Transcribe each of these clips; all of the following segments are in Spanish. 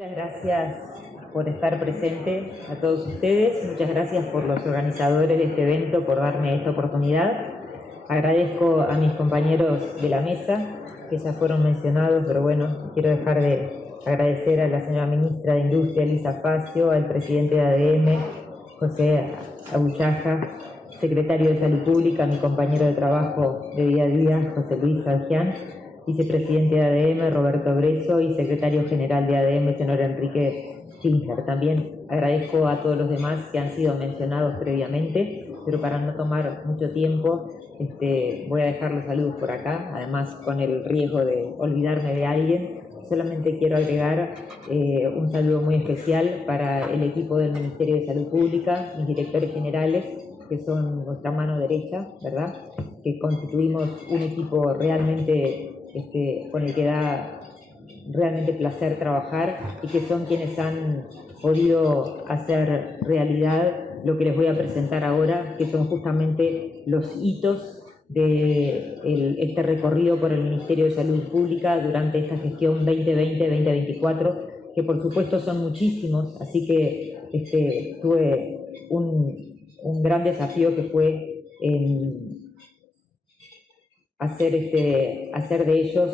Muchas gracias por estar presente a todos ustedes, muchas gracias por los organizadores de este evento, por darme esta oportunidad. Agradezco a mis compañeros de la mesa, que ya fueron mencionados, pero bueno, quiero dejar de agradecer a la señora ministra de Industria, Elisa Facio, al presidente de ADM, José Abuchaja, secretario de Salud Pública, mi compañero de trabajo de día a día, José Luis Salgián, vicepresidente de ADM, Roberto Bresso, y secretario general de ADM, señor Enrique Schindler. También agradezco a todos los demás que han sido mencionados previamente, pero para no tomar mucho tiempo, voy a dejar los saludos por acá, además con el riesgo de olvidarme de alguien. Solamente quiero agregar un saludo muy especial para el equipo del Ministerio de Salud Pública, mis directores generales, que son nuestra mano derecha, ¿verdad? Que constituimos un equipo realmente con el que da realmente placer trabajar y que son quienes han podido hacer realidad lo que les voy a presentar ahora, que son justamente los hitos de este recorrido por el Ministerio de Salud Pública durante esta gestión 2020-2024, que por supuesto son muchísimos, así que tuve un gran desafío que fue hacer de ellos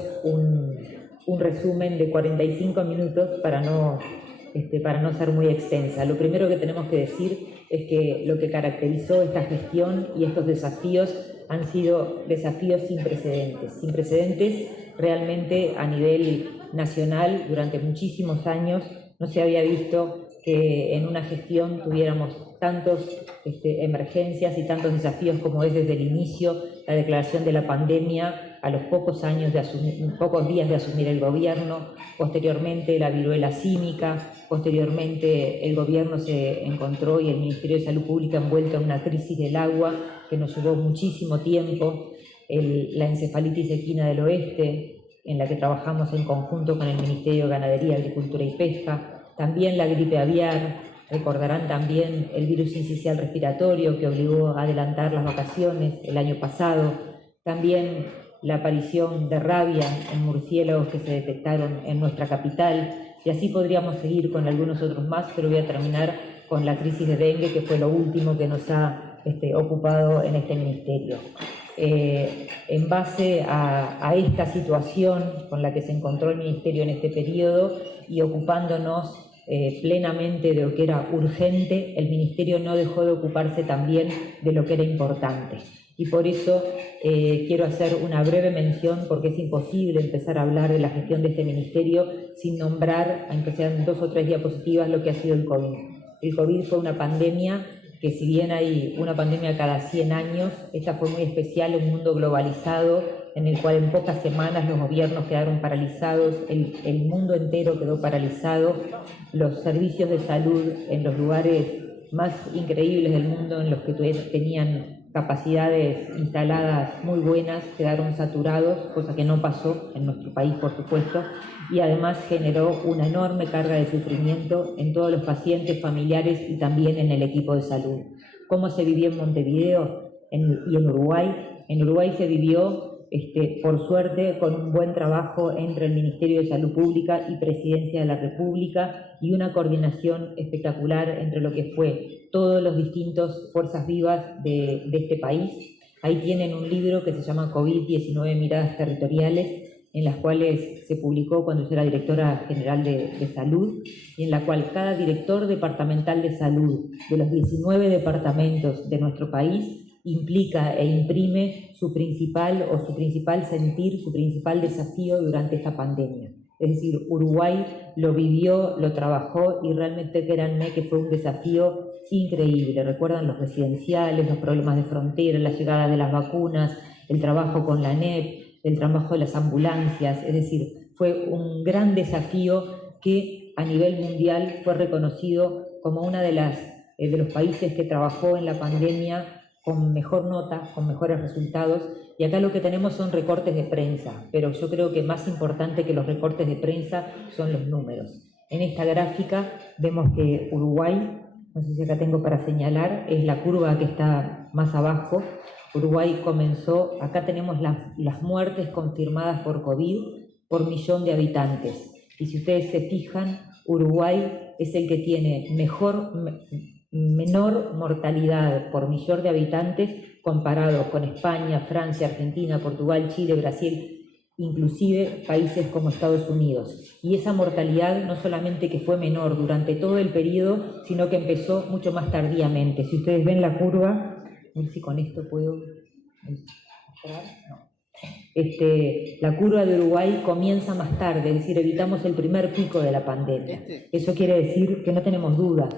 un resumen de 45 minutos para no ser muy extensa. Lo primero que tenemos que decir es que lo que caracterizó esta gestión y estos desafíos han sido desafíos sin precedentes realmente a nivel nacional. Durante muchísimos años no se había visto que en una gestión tuviéramos tantas emergencias y tantos desafíos como es desde el inicio la declaración de la pandemia, a los pocos días de asumir el gobierno, posteriormente la viruela símica, posteriormente el gobierno se encontró y el Ministerio de Salud Pública envuelto en una crisis del agua que nos llevó muchísimo tiempo, la encefalitis equina del oeste, en la que trabajamos en conjunto con el Ministerio de Ganadería, Agricultura y Pesca, también la gripe aviar, recordarán también el virus sincicial respiratorio que obligó a adelantar las vacaciones el año pasado, también la aparición de rabia en murciélagos que se detectaron en nuestra capital, y así podríamos seguir con algunos otros más, pero voy a terminar con la crisis de dengue, que fue lo último que nos ha ocupado en este ministerio. En base a esta situación con la que se encontró el ministerio en este periodo y ocupándonos plenamente de lo que era urgente, el ministerio no dejó de ocuparse también de lo que era importante. Y por eso quiero hacer una breve mención, porque es imposible empezar a hablar de la gestión de este ministerio sin nombrar, aunque sean 2 o 3 diapositivas, lo que ha sido el COVID. El COVID fue una pandemia que, si bien hay una pandemia cada 100 años, esta fue muy especial, un mundo globalizado en el cual en pocas semanas los gobiernos quedaron paralizados, el mundo entero quedó paralizado, los servicios de salud en los lugares más increíbles del mundo, en los que tenían capacidades instaladas muy buenas, quedaron saturados, cosa que no pasó en nuestro país, por supuesto, y además generó una enorme carga de sufrimiento en todos los pacientes, familiares y también en el equipo de salud. ¿Cómo se vivió en Montevideo y en Uruguay? En Uruguay se vivió, por suerte, con un buen trabajo entre el Ministerio de Salud Pública y Presidencia de la República y una coordinación espectacular entre lo que fue todos los distintos fuerzas vivas de este país. Ahí tienen un libro que se llama COVID-19 Miradas Territoriales, en las cuales se publicó cuando yo era directora general de salud, y en la cual cada director departamental de salud de los 19 departamentos de nuestro país implica e imprime su principal sentir, su principal desafío durante esta pandemia. Es decir, Uruguay lo vivió, lo trabajó y realmente créanme que fue un desafío increíble. Recuerdan los residenciales, los problemas de frontera, la llegada de las vacunas, el trabajo con la ANEP, el trabajo de las ambulancias. Es decir, fue un gran desafío que a nivel mundial fue reconocido como uno de los países que trabajó en la pandemia con mejor nota, con mejores resultados. Y acá lo que tenemos son recortes de prensa, pero yo creo que más importante que los recortes de prensa son los números. En esta gráfica vemos que Uruguay, no sé si acá tengo para señalar, es la curva que está más abajo. Uruguay comenzó, acá tenemos las muertes confirmadas por COVID por millón de habitantes. Y si ustedes se fijan, Uruguay es el que tiene menor mortalidad por millón de habitantes comparado con España, Francia, Argentina, Portugal, Chile, Brasil, inclusive países como Estados Unidos. Y esa mortalidad no solamente que fue menor durante todo el periodo, sino que empezó mucho más tardíamente. Si ustedes ven la curva, no sé si con esto puedo mostrar, no. La curva de Uruguay comienza más tarde, es decir, evitamos el primer pico de la pandemia. Eso quiere decir que no tenemos dudas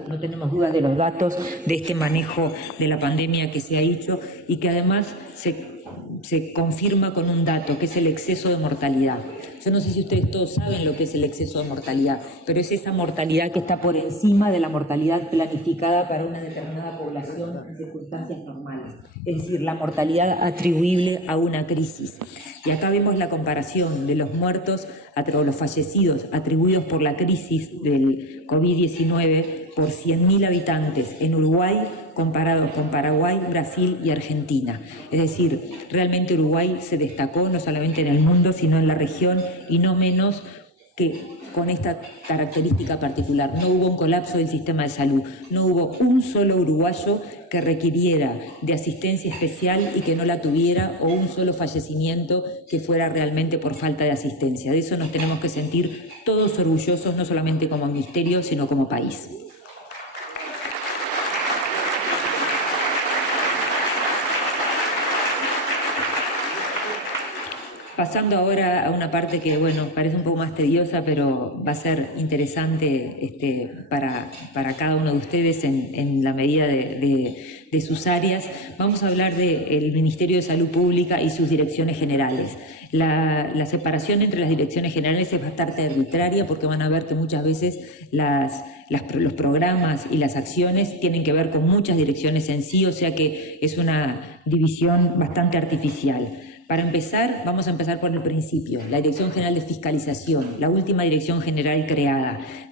de los datos de este manejo de la pandemia que se ha hecho y que además se confirma con un dato, que es el exceso de mortalidad. Yo no sé si ustedes todos saben lo que es el exceso de mortalidad, pero es esa mortalidad que está por encima de la mortalidad planificada para una determinada población en circunstancias normales. Es decir, la mortalidad atribuible a una crisis. Y acá vemos la comparación de los muertos o los fallecidos atribuidos por la crisis del COVID-19 por 100.000 habitantes en Uruguay comparados con Paraguay, Brasil y Argentina. Es decir, realmente Uruguay se destacó no solamente en el mundo, sino en la región y no menos que con esta característica particular. No hubo un colapso del sistema de salud, no hubo un solo uruguayo que requiriera de asistencia especial y que no la tuviera, o un solo fallecimiento que fuera realmente por falta de asistencia. De eso nos tenemos que sentir todos orgullosos, no solamente como ministerio, sino como país. Pasando ahora a una parte que, bueno, parece un poco más tediosa, pero va a ser interesante para cada uno de ustedes en la medida de sus áreas. Vamos a hablar del Ministerio de Salud Pública y sus direcciones generales. La separación entre las direcciones generales es bastante arbitraria, porque van a ver que muchas veces los programas y las acciones tienen que ver con muchas direcciones en sí, o sea que es una división bastante artificial. Para empezar, vamos a empezar por el principio, la Dirección General de Fiscalización, la última dirección general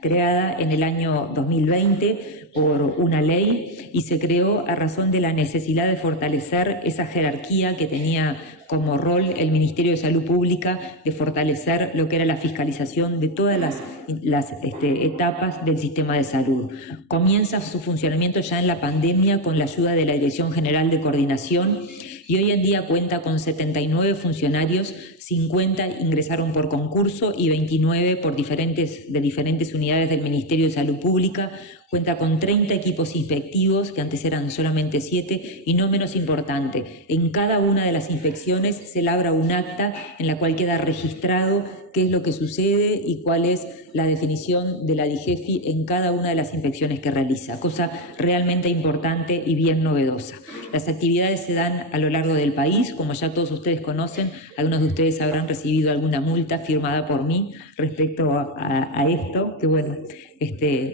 creada en el año 2020 por una ley, y se creó a razón de la necesidad de fortalecer esa jerarquía que tenía como rol el Ministerio de Salud Pública, de fortalecer lo que era la fiscalización de todas las etapas del sistema de salud. Comienza su funcionamiento ya en la pandemia con la ayuda de la Dirección General de Coordinación, y hoy en día cuenta con 79 funcionarios, 50 ingresaron por concurso y 29 de diferentes unidades del Ministerio de Salud Pública. Cuenta con 30 equipos inspectivos, que antes eran solamente 7, y no menos importante, en cada una de las inspecciones se labra un acta en la cual queda registrado qué es lo que sucede y cuál es la definición de la DIGEFI en cada una de las inspecciones que realiza, cosa realmente importante y bien novedosa. Las actividades se dan a lo largo del país, como ya todos ustedes conocen. Algunos de ustedes habrán recibido alguna multa firmada por mí respecto a esto, que bueno,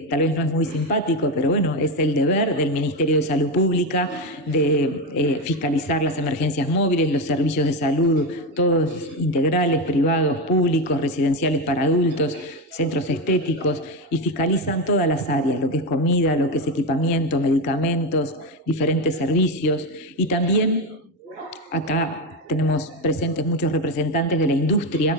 tal vez no es muy simpático, pero bueno, es el deber del Ministerio de Salud Pública de fiscalizar las emergencias móviles, los servicios de salud, todos integrales, privados, públicos, residenciales para adultos, centros estéticos, y fiscalizan todas las áreas, lo que es comida, lo que es equipamiento, medicamentos, diferentes servicios. Y también acá tenemos presentes muchos representantes de la industria.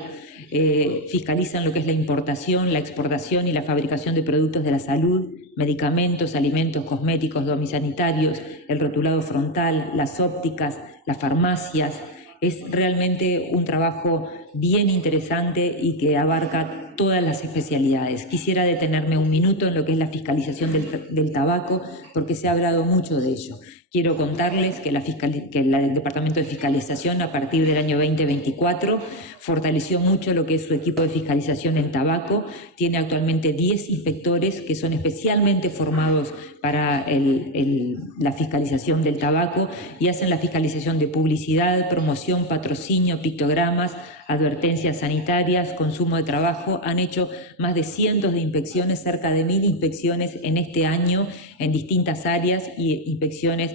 Fiscalizan lo que es la importación, la exportación y la fabricación de productos de la salud, medicamentos, alimentos, cosméticos, domisanitarios, el rotulado frontal, las ópticas, las farmacias. Es realmente un trabajo bien interesante y que abarca todas las especialidades. Quisiera detenerme un minuto en lo que es la fiscalización del tabaco, porque se ha hablado mucho de ello. Quiero contarles que el Departamento de Fiscalización, a partir del año 2024, fortaleció mucho lo que es su equipo de fiscalización en tabaco. Tiene actualmente 10 inspectores que son especialmente formados para la fiscalización del tabaco, y hacen la fiscalización de publicidad, promoción, patrocinio, pictogramas, advertencias sanitarias, consumo de trabajo. Han hecho más de cientos de inspecciones, cerca de 1000 inspecciones en este año en distintas áreas, y inspecciones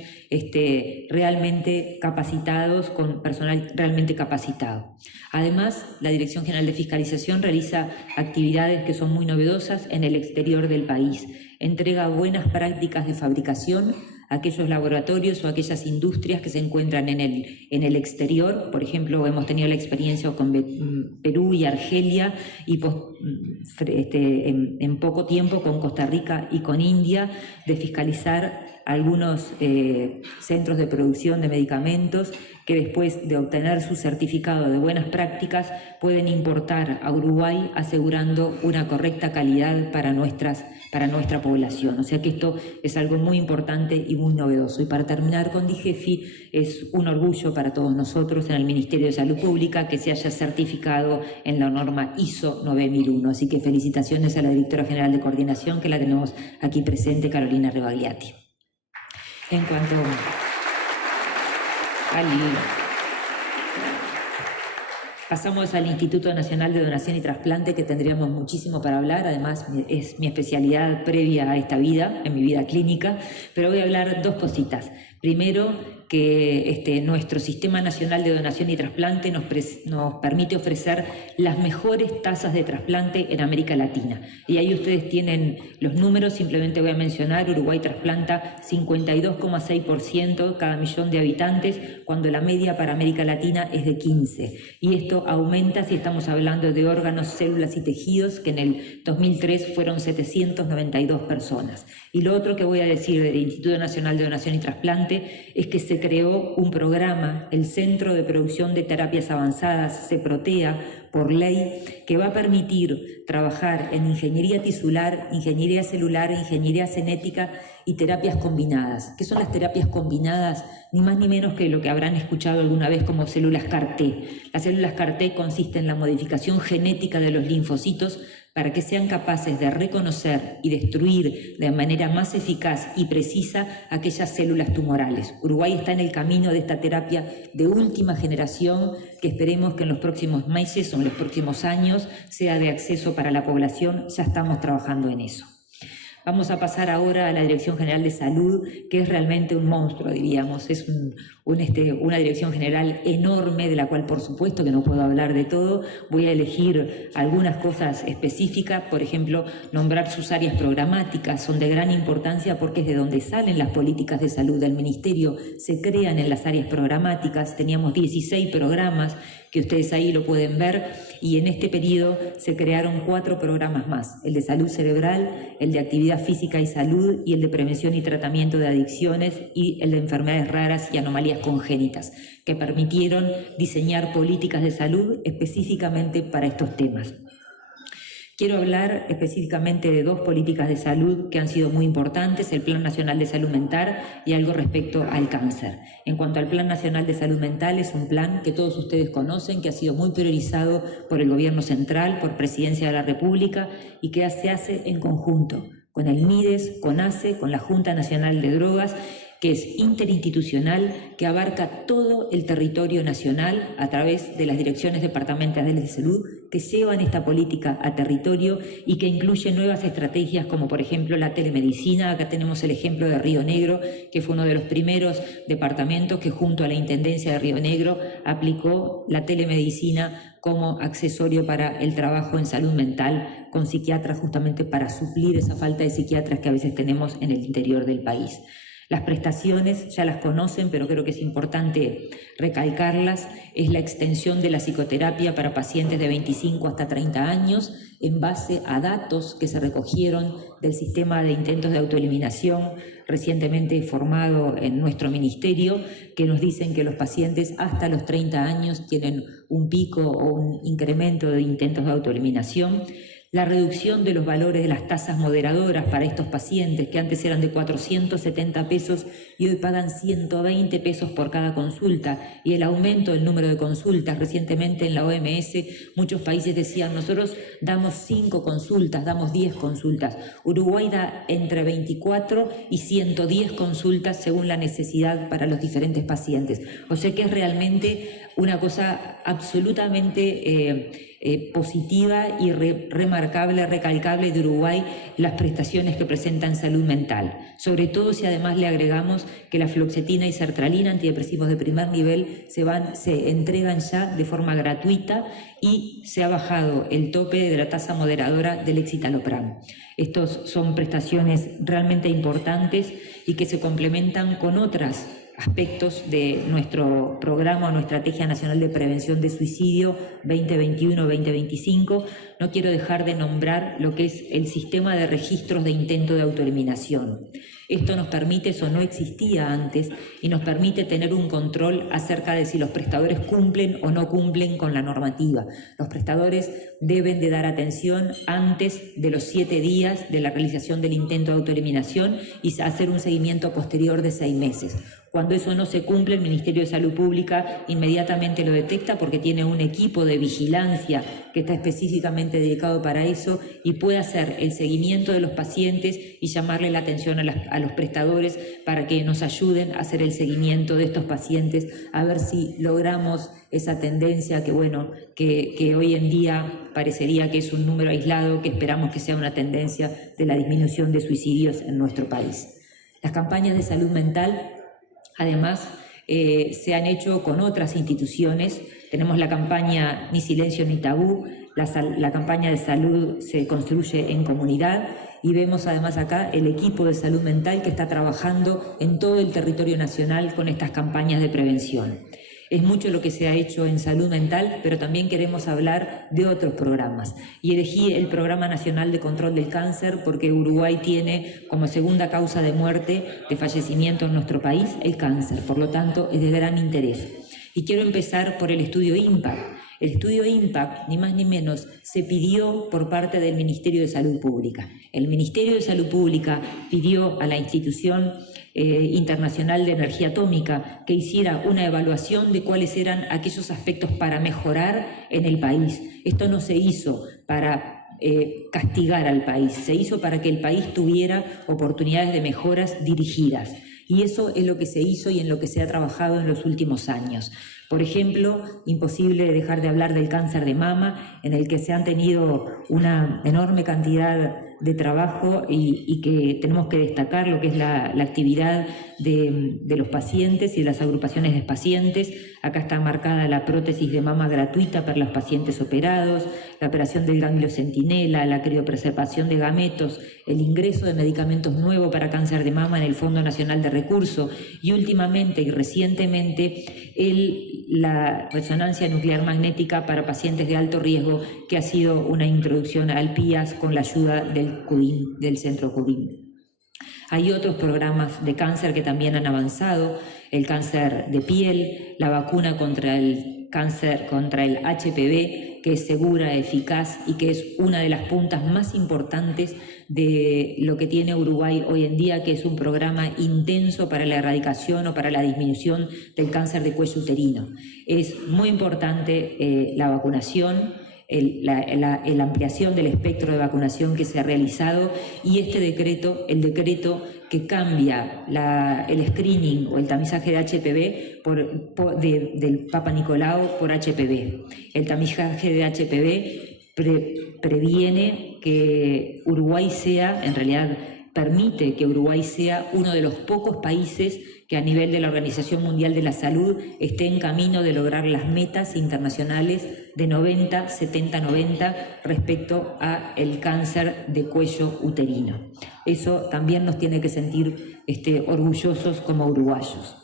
realmente capacitados, con personal realmente capacitado. Además, la Dirección General de Fiscalización realiza actividades que son muy novedosas en el exterior del país. Entrega buenas prácticas de fabricación aquellos laboratorios o aquellas industrias que se encuentran en el exterior. Por ejemplo, hemos tenido la experiencia con Perú y Argelia y en poco tiempo con Costa Rica y con India, de fiscalizar algunos centros de producción de medicamentos que después de obtener su certificado de buenas prácticas pueden importar a Uruguay asegurando una correcta calidad para nuestra población. O sea que esto es algo muy importante y muy novedoso. Y para terminar con DIGEFI, es un orgullo para todos nosotros en el Ministerio de Salud Pública que se haya certificado en la norma ISO 9001. Así que felicitaciones a la Directora General de Coordinación, que la tenemos aquí presente, Carolina Rebagliati. En cuanto pasamos al Instituto Nacional de Donación y Trasplante, que tendríamos muchísimo para hablar. Además, es mi especialidad previa a esta vida, en mi vida clínica, pero voy a hablar dos cositas. Primero, que nuestro Sistema Nacional de Donación y Trasplante nos permite ofrecer las mejores tasas de trasplante en América Latina. Y ahí ustedes tienen los números, simplemente voy a mencionar: Uruguay trasplanta 52,6% cada millón de habitantes, cuando la media para América Latina es de 15%. Y esto aumenta si estamos hablando de órganos, células y tejidos, que en el 2003 fueron 792 personas. Y lo otro que voy a decir del Instituto Nacional de Donación y Trasplante es que se creó un programa, el Centro de Producción de Terapias Avanzadas, CEPROTEA, por ley, que va a permitir trabajar en ingeniería tisular, ingeniería celular, ingeniería genética y terapias combinadas. ¿Qué son las terapias combinadas? Ni más ni menos que lo que habrán escuchado alguna vez como células CAR-T. Las células CAR-T consisten en la modificación genética de los linfocitos para que sean capaces de reconocer y destruir de manera más eficaz y precisa aquellas células tumorales. Uruguay está en el camino de esta terapia de última generación, que esperemos que en los próximos meses o en los próximos años sea de acceso para la población. Ya estamos trabajando en eso. Vamos a pasar ahora a la Dirección General de Salud, que es realmente un monstruo, diríamos. Es una dirección general enorme, de la cual por supuesto que no puedo hablar de todo. Voy a elegir algunas cosas específicas, por ejemplo, nombrar sus áreas programáticas. Son de gran importancia porque es de donde salen las políticas de salud del Ministerio, se crean en las áreas programáticas. Teníamos 16 programas, que ustedes ahí lo pueden ver, y en este periodo se crearon 4 programas más: el de salud cerebral, el de actividad física y salud, y el de prevención y tratamiento de adicciones, y el de enfermedades raras y anomalías congénitas, que permitieron diseñar políticas de salud específicamente para estos temas. Quiero hablar específicamente de 2 políticas de salud que han sido muy importantes: el Plan Nacional de Salud Mental y algo respecto al cáncer. En cuanto al Plan Nacional de Salud Mental, es un plan que todos ustedes conocen, que ha sido muy priorizado por el Gobierno Central, por Presidencia de la República, y que se hace en conjunto con el MIDES, con ACE, con la Junta Nacional de Drogas, que es interinstitucional, que abarca todo el territorio nacional a través de las direcciones departamentales de salud, que llevan esta política a territorio y que incluye nuevas estrategias como por ejemplo la telemedicina. Acá tenemos el ejemplo de Río Negro, que fue uno de los primeros departamentos que junto a la Intendencia de Río Negro aplicó la telemedicina como accesorio para el trabajo en salud mental con psiquiatras, justamente para suplir esa falta de psiquiatras que a veces tenemos en el interior del país. Las prestaciones ya las conocen, pero creo que es importante recalcarlas. Es la extensión de la psicoterapia para pacientes de 25 hasta 30 años en base a datos que se recogieron del sistema de intentos de autoeliminación recientemente formado en nuestro ministerio, que nos dicen que los pacientes hasta los 30 años tienen un pico o un incremento de intentos de autoeliminación. La reducción de los valores de las tasas moderadoras para estos pacientes, que antes eran de 470 pesos y hoy pagan 120 pesos por cada consulta, y el aumento del número de consultas. Recientemente en la OMS muchos países decían: nosotros damos 5 consultas, damos 10 consultas. Uruguay da entre 24 y 110 consultas según la necesidad para los diferentes pacientes. O sea que es realmente una cosa absolutamente positiva y remarcable, recalcable de Uruguay las prestaciones que presenta en salud mental, sobre todo si además le agregamos que la fluoxetina y sertralina, antidepresivos de primer nivel, se entregan ya de forma gratuita y se ha bajado el tope de la tasa moderadora del escitalopram. Estos son prestaciones realmente importantes y que se complementan con otros aspectos de nuestro programa o nuestra Estrategia Nacional de Prevención de Suicidio 2021-2025. No quiero dejar de nombrar lo que es el sistema de registros de intento de autoeliminación. Esto nos permite, eso no existía antes, y nos permite tener un control acerca de si los prestadores cumplen o no cumplen con la normativa. Los prestadores deben de dar atención antes de los 7 días de la realización del intento de autoeliminación y hacer un seguimiento posterior de 6 meses. Cuando eso no se cumple, el Ministerio de Salud Pública inmediatamente lo detecta porque tiene un equipo de vigilancia que está específicamente dedicado para eso y puede hacer el seguimiento de los pacientes y llamarle la atención a los prestadores para que nos ayuden a hacer el seguimiento de estos pacientes, a ver si logramos esa tendencia que, bueno, que hoy en día parecería que es un número aislado, que esperamos que sea una tendencia de la disminución de suicidios en nuestro país. Las campañas de salud mental, además, se han hecho con otras instituciones. Tenemos la campaña Ni Silencio Ni Tabú, la campaña de salud se construye en comunidad, y vemos además acá el equipo de salud mental que está trabajando en todo el territorio nacional con estas campañas de prevención. Es mucho lo que se ha hecho en salud mental, pero también queremos hablar de otros programas. Y elegí el Programa Nacional de Control del Cáncer porque Uruguay tiene como segunda causa de muerte, de fallecimiento en nuestro país, el cáncer. Por lo tanto, es de gran interés. Y quiero empezar por el estudio IMPACT. El estudio IMPACT, ni más ni menos, se pidió por parte del Ministerio de Salud Pública. El Ministerio de Salud Pública pidió a la Institución Internacional de Energía Atómica que hiciera una evaluación de cuáles eran aquellos aspectos para mejorar en el país. Esto no se hizo para castigar al país, se hizo para que el país tuviera oportunidades de mejoras dirigidas. Y eso es lo que se hizo y en lo que se ha trabajado en los últimos años. Por ejemplo, imposible dejar de hablar del cáncer de mama, en el que se han tenido una enorme cantidad de trabajo y que tenemos que destacar lo que es la actividad de los pacientes y de las agrupaciones de pacientes. Acá está marcada la prótesis de mama gratuita para los pacientes operados, la operación del ganglio centinela, la criopreservación de gametos, el ingreso de medicamentos nuevos para cáncer de mama en el Fondo Nacional de Recursos y últimamente y recientemente la resonancia nuclear magnética para pacientes de alto riesgo, que ha sido una introducción al PIAS con la ayuda del Centro CUDIM. Hay otros programas de cáncer que también han avanzado, el cáncer de piel, la vacuna contra el cáncer, contra el HPV, que es segura, eficaz y que es una de las puntas más importantes de lo que tiene Uruguay hoy en día, que es un programa intenso para la erradicación o para la disminución del cáncer de cuello uterino. Es muy importante la vacunación, la ampliación del espectro de vacunación que se ha realizado, y este decreto, el decreto que cambia el screening o el tamizaje de HPV del Papa Nicolau por HPV. El tamizaje de HPV previene que Uruguay sea, en realidad permite que Uruguay sea uno de los pocos países que a nivel de la Organización Mundial de la Salud esté en camino de lograr las metas internacionales de 90, 70, 90 respecto a el cáncer de cuello uterino. Eso también nos tiene que sentir orgullosos como uruguayos.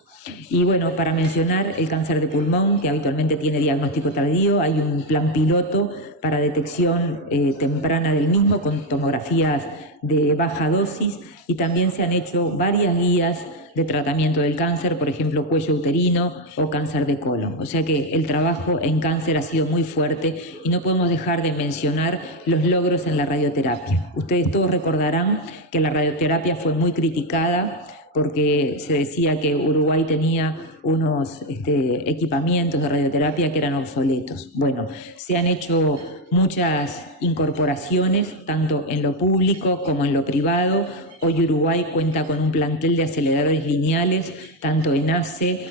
Y bueno, para mencionar el cáncer de pulmón, que habitualmente tiene diagnóstico tardío, hay un plan piloto para detección temprana del mismo con tomografías de baja dosis, y también se han hecho varias guías de tratamiento del cáncer, por ejemplo, cuello uterino o cáncer de colon. O sea que el trabajo en cáncer ha sido muy fuerte y no podemos dejar de mencionar los logros en la radioterapia. Ustedes todos recordarán que la radioterapia fue muy criticada porque se decía que Uruguay tenía unos equipamientos de radioterapia que eran obsoletos. Bueno, se han hecho muchas incorporaciones, tanto en lo público como en lo privado. Hoy Uruguay cuenta con un plantel de aceleradores lineales, tanto en ACE,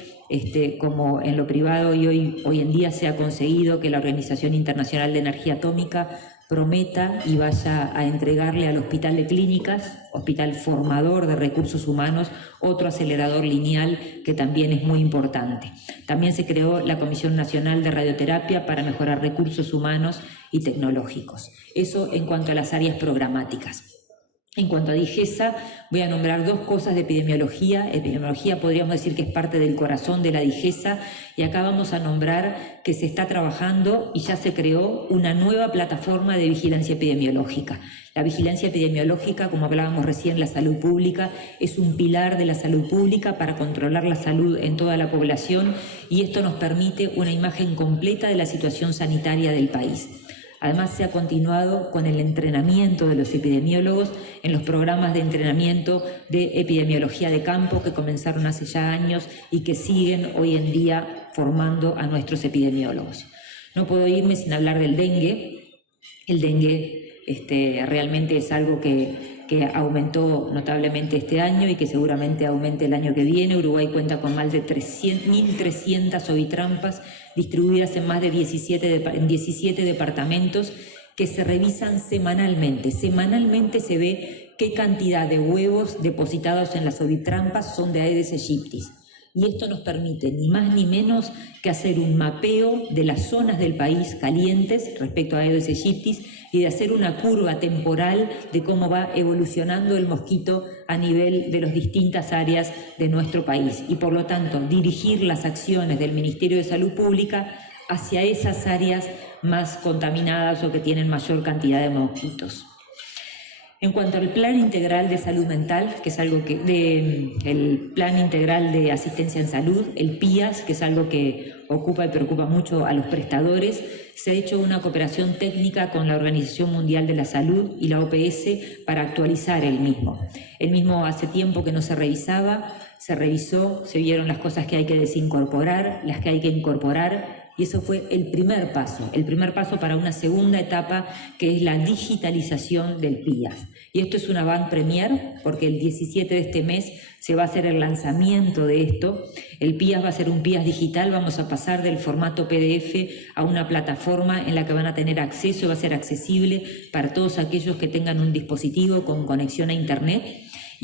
como en lo privado, y hoy en día se ha conseguido que la Organización Internacional de Energía Atómica prometa y vaya a entregarle al Hospital de Clínicas, hospital formador de recursos humanos, otro acelerador lineal que también es muy importante. También se creó la Comisión Nacional de Radioterapia para mejorar recursos humanos y tecnológicos. Eso en cuanto a las áreas programáticas. En cuanto a DIGESA, voy a nombrar dos cosas de epidemiología. Epidemiología podríamos decir que es parte del corazón de la DIGESA, y acá vamos a nombrar que se está trabajando y ya se creó una nueva plataforma de vigilancia epidemiológica. La vigilancia epidemiológica, como hablábamos recién, la salud pública, es un pilar de la salud pública para controlar la salud en toda la población, y esto nos permite una imagen completa de la situación sanitaria del país. Además, se ha continuado con el entrenamiento de los epidemiólogos en los programas de entrenamiento de epidemiología de campo que comenzaron hace ya años y que siguen hoy en día formando a nuestros epidemiólogos. No puedo irme sin hablar del dengue. El dengue realmente es algo que aumentó notablemente este año y que seguramente aumente el año que viene. Uruguay cuenta con más de 1.300 ovitrampas distribuidas en más de 17 departamentos que se revisan semanalmente. Semanalmente se ve qué cantidad de huevos depositados en las ovitrampas son de Aedes aegypti. Y esto nos permite ni más ni menos que hacer un mapeo de las zonas del país calientes respecto a Aedes aegypti y de hacer una curva temporal de cómo va evolucionando el mosquito a nivel de las distintas áreas de nuestro país, y por lo tanto dirigir las acciones del Ministerio de Salud Pública hacia esas áreas más contaminadas o que tienen mayor cantidad de mosquitos. En cuanto al Plan Integral de Salud Mental, que es algo el Plan Integral de Asistencia en Salud, el PIAS, que es algo que ocupa y preocupa mucho a los prestadores, se ha hecho una cooperación técnica con la Organización Mundial de la Salud y la OPS para actualizar el mismo. El mismo hace tiempo que no se revisaba, se revisó, se vieron las cosas que hay que desincorporar, las que hay que incorporar, y eso fue el primer paso para una segunda etapa que es la digitalización del PIAS. Y esto es una avant premiere porque el 17 de este mes se va a hacer el lanzamiento de esto. El PIAS va a ser un PIAS digital, vamos a pasar del formato PDF a una plataforma en la que van a tener acceso, va a ser accesible para todos aquellos que tengan un dispositivo con conexión a Internet,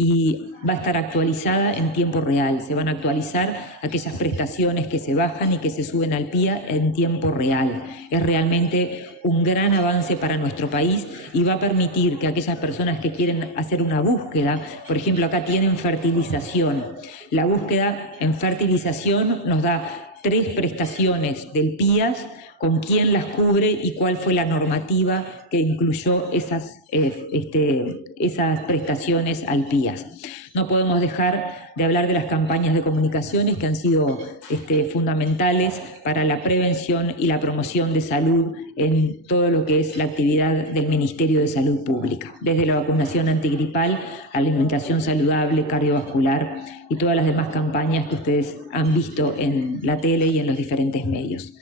y va a estar actualizada en tiempo real. Se van a actualizar aquellas prestaciones que se bajan y que se suben al PIA en tiempo real. Es realmente un gran avance para nuestro país y va a permitir que aquellas personas que quieren hacer una búsqueda, por ejemplo, acá tienen fertilización. La búsqueda en fertilización nos da 3 prestaciones del PIAS, con quién las cubre y cuál fue la normativa que incluyó esas prestaciones al PIAS. No podemos dejar de hablar de las campañas de comunicaciones que han sido fundamentales para la prevención y la promoción de salud en todo lo que es la actividad del Ministerio de Salud Pública, desde la vacunación antigripal, alimentación saludable, cardiovascular y todas las demás campañas que ustedes han visto en la tele y en los diferentes medios.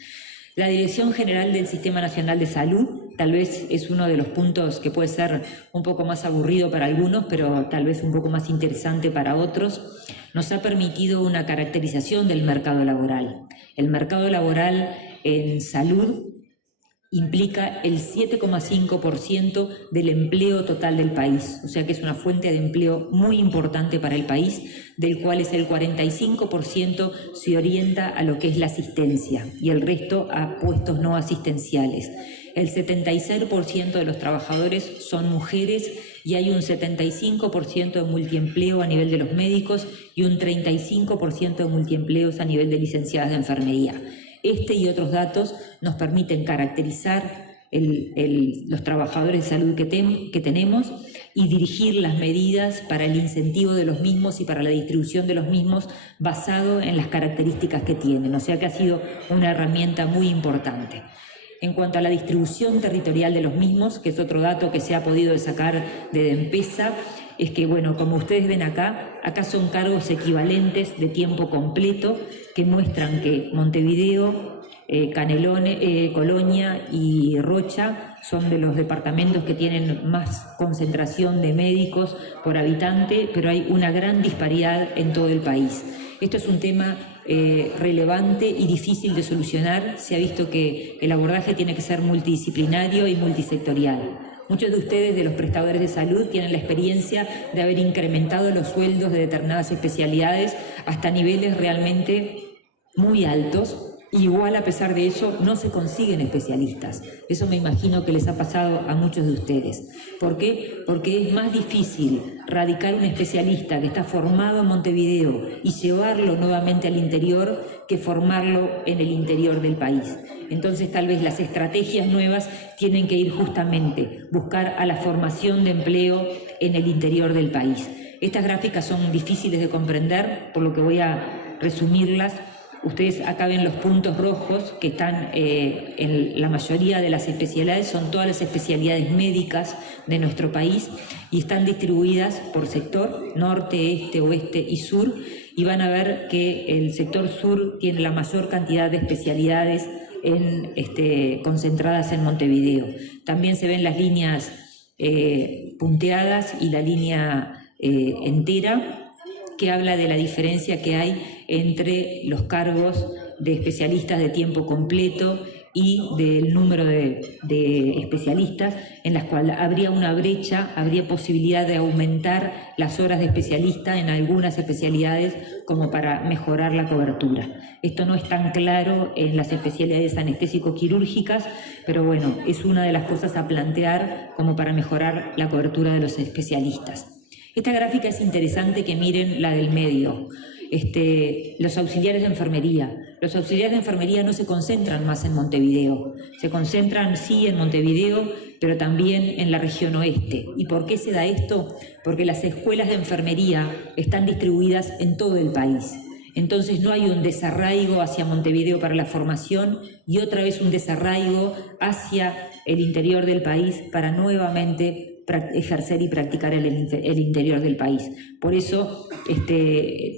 La Dirección General del Sistema Nacional de Salud tal vez es uno de los puntos que puede ser un poco más aburrido para algunos, pero tal vez un poco más interesante para otros. Nos ha permitido una caracterización del mercado laboral. El mercado laboral en salud implica el 7,5% del empleo total del país, o sea que es una fuente de empleo muy importante para el país, del cual es el 45% se orienta a lo que es la asistencia y el resto a puestos no asistenciales. El 76% de los trabajadores son mujeres y hay un 75% de multiempleo a nivel de los médicos y un 35% de multiempleos a nivel de licenciadas de enfermería. Este y otros datos nos permiten caracterizar los trabajadores de salud que tenemos y dirigir las medidas para el incentivo de los mismos y para la distribución de los mismos basado en las características que tienen. O sea que ha sido una herramienta muy importante. En cuanto a la distribución territorial de los mismos, que es otro dato que se ha podido sacar de DEMPESA, es que, bueno, como ustedes ven acá son cargos equivalentes de tiempo completo que muestran que Montevideo, Canelones, Colonia y Rocha son de los departamentos que tienen más concentración de médicos por habitante, pero hay una gran disparidad en todo el país. Esto es un tema relevante y difícil de solucionar. Se ha visto que el abordaje tiene que ser multidisciplinario y multisectorial. Muchos de ustedes, de los prestadores de salud, tienen la experiencia de haber incrementado los sueldos de determinadas especialidades hasta niveles realmente muy altos. Igual, a pesar de eso, no se consiguen especialistas. Eso me imagino que les ha pasado a muchos de ustedes. ¿Por qué? Porque es más difícil radicar un especialista que está formado en Montevideo y llevarlo nuevamente al interior que formarlo en el interior del país. Entonces, tal vez las estrategias nuevas tienen que ir justamente buscar a la formación de empleo en el interior del país. Estas gráficas son difíciles de comprender, por lo que voy a resumirlas. Ustedes acá ven los puntos rojos que están en la mayoría de las especialidades, son todas las especialidades médicas de nuestro país y están distribuidas por sector, norte, este, oeste y sur, y van a ver que el sector sur tiene la mayor cantidad de especialidades concentradas en Montevideo. También se ven las líneas punteadas y la línea entera, que habla de la diferencia que hay entre los cargos de especialistas de tiempo completo y del número de especialistas, en las cuales habría una brecha, habría posibilidad de aumentar las horas de especialista en algunas especialidades como para mejorar la cobertura. Esto no es tan claro en las especialidades anestésico-quirúrgicas, pero bueno, es una de las cosas a plantear como para mejorar la cobertura de los especialistas. Esta gráfica es interesante, que miren la del medio. Los auxiliares de enfermería. Los auxiliares de enfermería no se concentran más en Montevideo. Se concentran, sí, en Montevideo, pero también en la región oeste. ¿Y por qué se da esto? Porque las escuelas de enfermería están distribuidas en todo el país. Entonces no hay un desarraigo hacia Montevideo para la formación y otra vez un desarraigo hacia el interior del país para nuevamente ejercer y practicar el interior del país. Por eso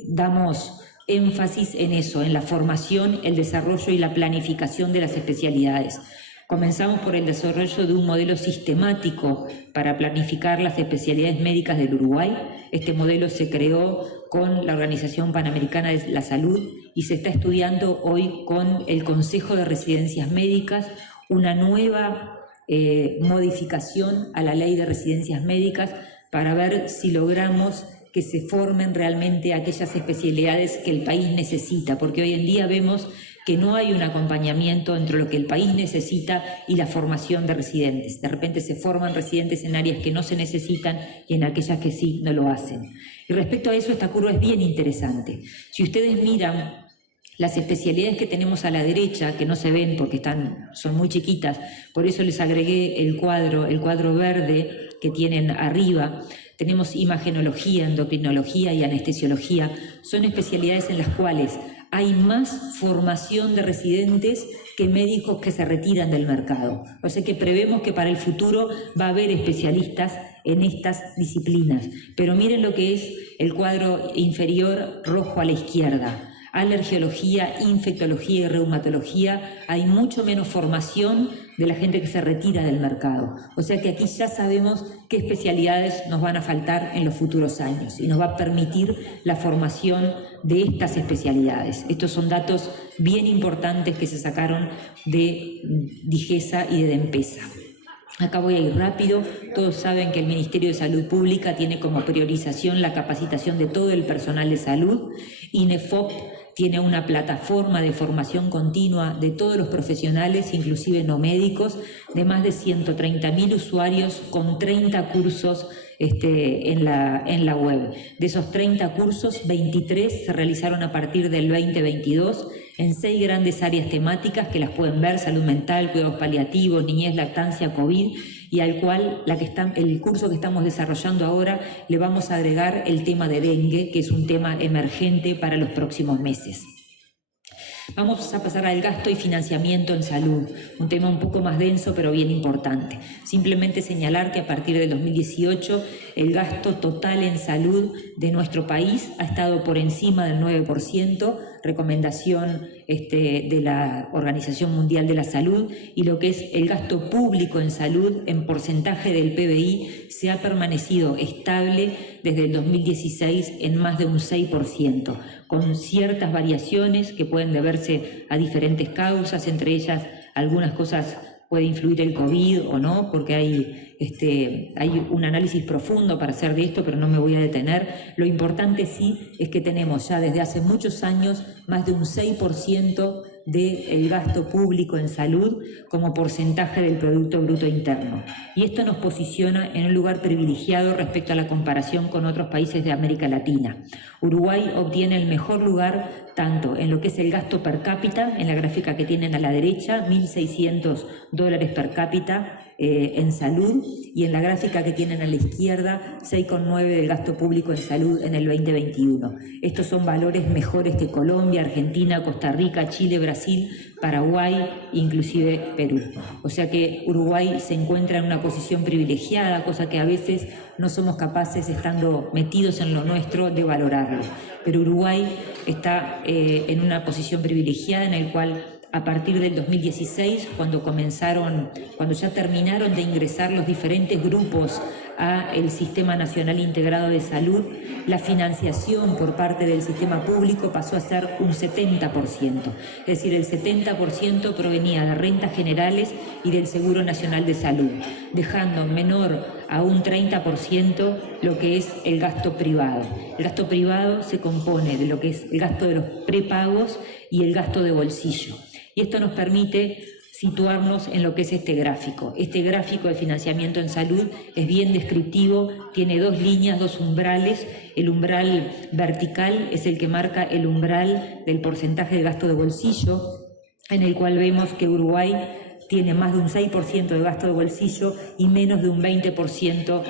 damos énfasis en eso, en la formación, el desarrollo y la planificación de las especialidades. Comenzamos por el desarrollo de un modelo sistemático para planificar las especialidades médicas del Uruguay. Este modelo se creó con la Organización Panamericana de la Salud y se está estudiando hoy con el Consejo de Residencias Médicas una nueva modificación a la ley de residencias médicas para ver si logramos que se formen realmente aquellas especialidades que el país necesita, porque hoy en día vemos que no hay un acompañamiento entre lo que el país necesita y la formación de residentes. De repente se forman residentes en áreas que no se necesitan y en aquellas que sí no lo hacen. Y respecto a eso, esta curva es bien interesante. Si ustedes miran las especialidades que tenemos a la derecha, que no se ven porque son muy chiquitas, por eso les agregué el cuadro verde que tienen arriba. Tenemos imagenología, endocrinología y anestesiología. Son especialidades en las cuales hay más formación de residentes que médicos que se retiran del mercado. O sea que prevemos que para el futuro va a haber especialistas en estas disciplinas. Pero miren lo que es el cuadro inferior rojo a la izquierda. Alergiología, infectología y reumatología, hay mucho menos formación de la gente que se retira del mercado. O sea que aquí ya sabemos qué especialidades nos van a faltar en los futuros años y nos va a permitir la formación de estas especialidades. Estos son datos bien importantes que se sacaron de DIGESA y de DEMPESA. Acá voy a ir rápido. Todos saben que el Ministerio de Salud Pública tiene como priorización la capacitación de todo el personal de salud. INEFOP tiene una plataforma de formación continua de todos los profesionales, inclusive no médicos, de más de 130.000 usuarios con 30 cursos en la web. De esos 30 cursos, 23 se realizaron a partir del 2022 en 6 grandes áreas temáticas que las pueden ver: salud mental, cuidados paliativos, niñez, lactancia, COVID, y al cual el curso que estamos desarrollando ahora le vamos a agregar el tema de dengue, que es un tema emergente para los próximos meses. Vamos a pasar al gasto y financiamiento en salud, un tema un poco más denso pero bien importante. Simplemente señalar que a partir del 2018 el gasto total en salud de nuestro país ha estado por encima del 9%, recomendación de la Organización Mundial de la Salud, y lo que es el gasto público en salud en porcentaje del PBI se ha permanecido estable desde el 2016 en más de un 6%, con ciertas variaciones que pueden deberse a diferentes causas, entre ellas algunas cosas puede influir el COVID o no, porque hay un análisis profundo para hacer de esto, pero no me voy a detener. Lo importante sí es que tenemos ya desde hace muchos años más de un 6% del gasto público en salud como porcentaje del Producto Bruto Interno. Y esto nos posiciona en un lugar privilegiado respecto a la comparación con otros países de América Latina. Uruguay obtiene el mejor lugar tanto en lo que es el gasto per cápita, en la gráfica que tienen a la derecha, $1.600 per cápita en salud, y en la gráfica que tienen a la izquierda, 6,9 del gasto público en salud en el 2021. Estos son valores mejores que Colombia, Argentina, Costa Rica, Chile, Brasil, Paraguay, inclusive Perú. O sea que Uruguay se encuentra en una posición privilegiada, cosa que a veces no somos capaces, estando metidos en lo nuestro, de valorarlo. Pero Uruguay está en una posición privilegiada en el cual, a partir del 2016, cuando ya terminaron de ingresar los diferentes grupos a el Sistema Nacional Integrado de Salud, la financiación por parte del sistema público pasó a ser un 70%. Es decir, el 70% provenía de rentas generales y del Seguro Nacional de Salud, dejando menor a un 30% lo que es el gasto privado. El gasto privado se compone de lo que es el gasto de los prepagos y el gasto de bolsillo. Y esto nos permite situarnos en lo que es este gráfico. Este gráfico de financiamiento en salud es bien descriptivo, tiene dos líneas, dos umbrales. El umbral vertical es el que marca el umbral del porcentaje de gasto de bolsillo, en el cual vemos que Uruguay tiene más de un 6% de gasto de bolsillo y menos de un 6%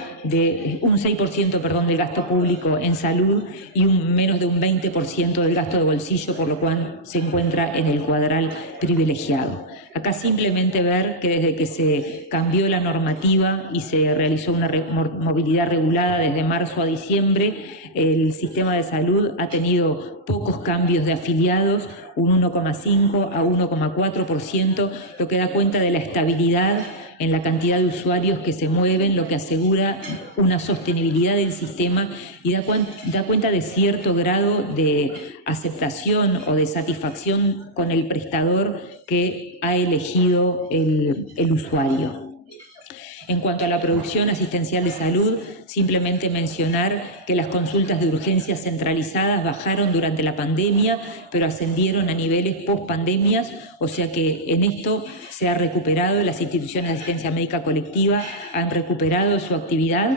del gasto público en salud y menos de un 20% del gasto de bolsillo, por lo cual se encuentra en el cuadral privilegiado. Acá simplemente ver que desde que se cambió la normativa y se realizó una movilidad regulada desde marzo a diciembre, el sistema de salud ha tenido pocos cambios de afiliados, un 1,5 a 1,4%, lo que da cuenta de la estabilidad en la cantidad de usuarios que se mueven, lo que asegura una sostenibilidad del sistema y da cuenta de cierto grado de aceptación o de satisfacción con el prestador que ha elegido el usuario. En cuanto a la producción asistencial de salud, simplemente mencionar que las consultas de urgencia centralizadas bajaron durante la pandemia, pero ascendieron a niveles post-pandemias, o sea que en esto se ha recuperado, las instituciones de asistencia médica colectiva han recuperado su actividad.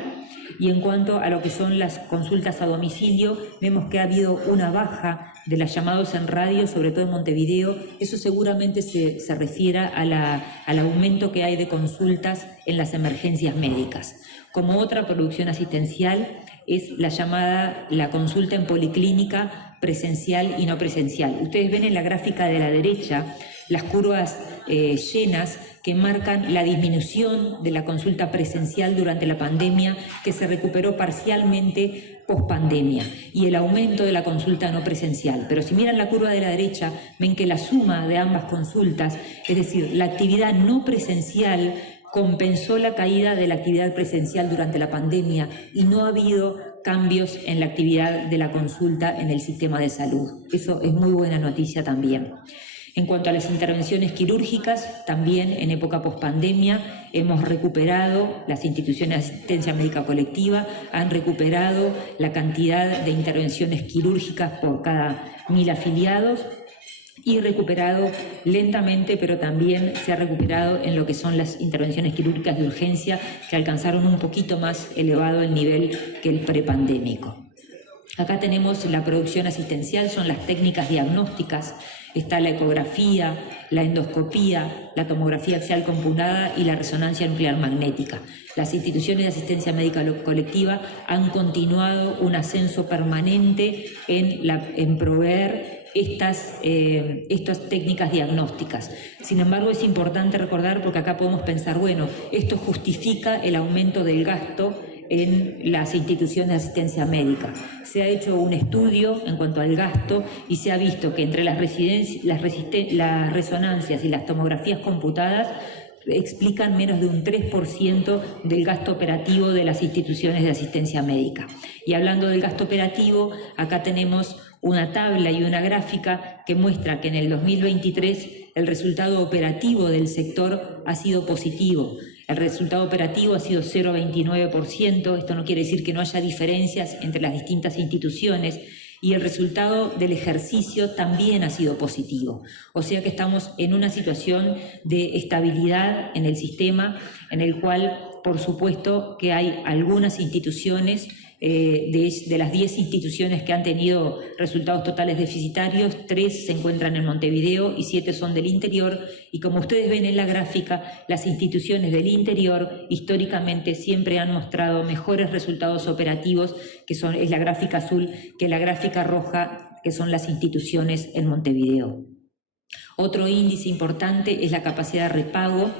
Y en cuanto a lo que son las consultas a domicilio, vemos que ha habido una baja de los llamados en radio, sobre todo en Montevideo. Eso seguramente se refiere al aumento que hay de consultas en las emergencias médicas. Como otra producción asistencial es la consulta en policlínica presencial y no presencial. Ustedes ven en la gráfica de la derecha las curvas llenas que marcan la disminución de la consulta presencial durante la pandemia, que se recuperó parcialmente post-pandemia, y el aumento de la consulta no presencial. Pero si miran la curva de la derecha, ven que la suma de ambas consultas, es decir, la actividad no presencial compensó la caída de la actividad presencial durante la pandemia y no ha habido cambios en la actividad de la consulta en el sistema de salud. Eso es muy buena noticia también. En cuanto a las intervenciones quirúrgicas, también en época pospandemia hemos recuperado, las instituciones de asistencia médica colectiva han recuperado la cantidad de intervenciones quirúrgicas por cada 1.000 afiliados y recuperado lentamente, pero también se ha recuperado en lo que son las intervenciones quirúrgicas de urgencia, que alcanzaron un poquito más elevado el nivel que el prepandémico. Acá tenemos la producción asistencial, son las técnicas diagnósticas. Está la ecografía, la endoscopía, la tomografía axial computada y la resonancia nuclear magnética. Las instituciones de asistencia médica colectiva han continuado un ascenso permanente en proveer estas técnicas diagnósticas. Sin embargo, es importante recordar, porque acá podemos pensar, bueno, esto justifica el aumento del gasto en las instituciones de asistencia médica. Se ha hecho un estudio en cuanto al gasto y se ha visto que entre las resonancias y las tomografías computadas explican menos de un 3% del gasto operativo de las instituciones de asistencia médica. Y hablando del gasto operativo, acá tenemos una tabla y una gráfica que muestra que en el 2023 el resultado operativo del sector ha sido positivo. El resultado operativo ha sido 0,29%, esto no quiere decir que no haya diferencias entre las distintas instituciones, y el resultado del ejercicio también ha sido positivo. O sea que estamos en una situación de estabilidad en el sistema, en el cual, por supuesto, que hay algunas instituciones, de las 10 instituciones que han tenido resultados totales deficitarios, 3 se encuentran en Montevideo y 7 son del interior. Y como ustedes ven en la gráfica, las instituciones del interior históricamente siempre han mostrado mejores resultados operativos, es la gráfica azul, que la gráfica roja, que son las instituciones en Montevideo. Otro índice importante es la capacidad de repago.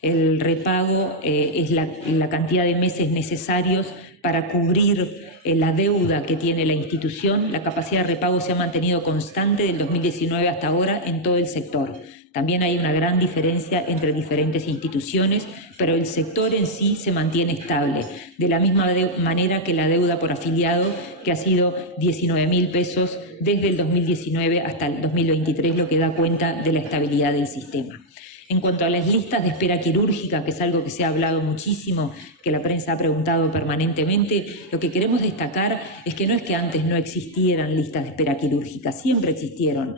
El repago es la cantidad de meses necesarios para cubrir la deuda que tiene la institución. La capacidad de repago se ha mantenido constante del 2019 hasta ahora en todo el sector. También hay una gran diferencia entre diferentes instituciones, pero el sector en sí se mantiene estable, de la misma manera que la deuda por afiliado, que ha sido 19.000 pesos desde el 2019 hasta el 2023, lo que da cuenta de la estabilidad del sistema. En cuanto a las listas de espera quirúrgica, que es algo que se ha hablado muchísimo, que la prensa ha preguntado permanentemente, lo que queremos destacar es que no es que antes no existieran listas de espera quirúrgica, siempre existieron,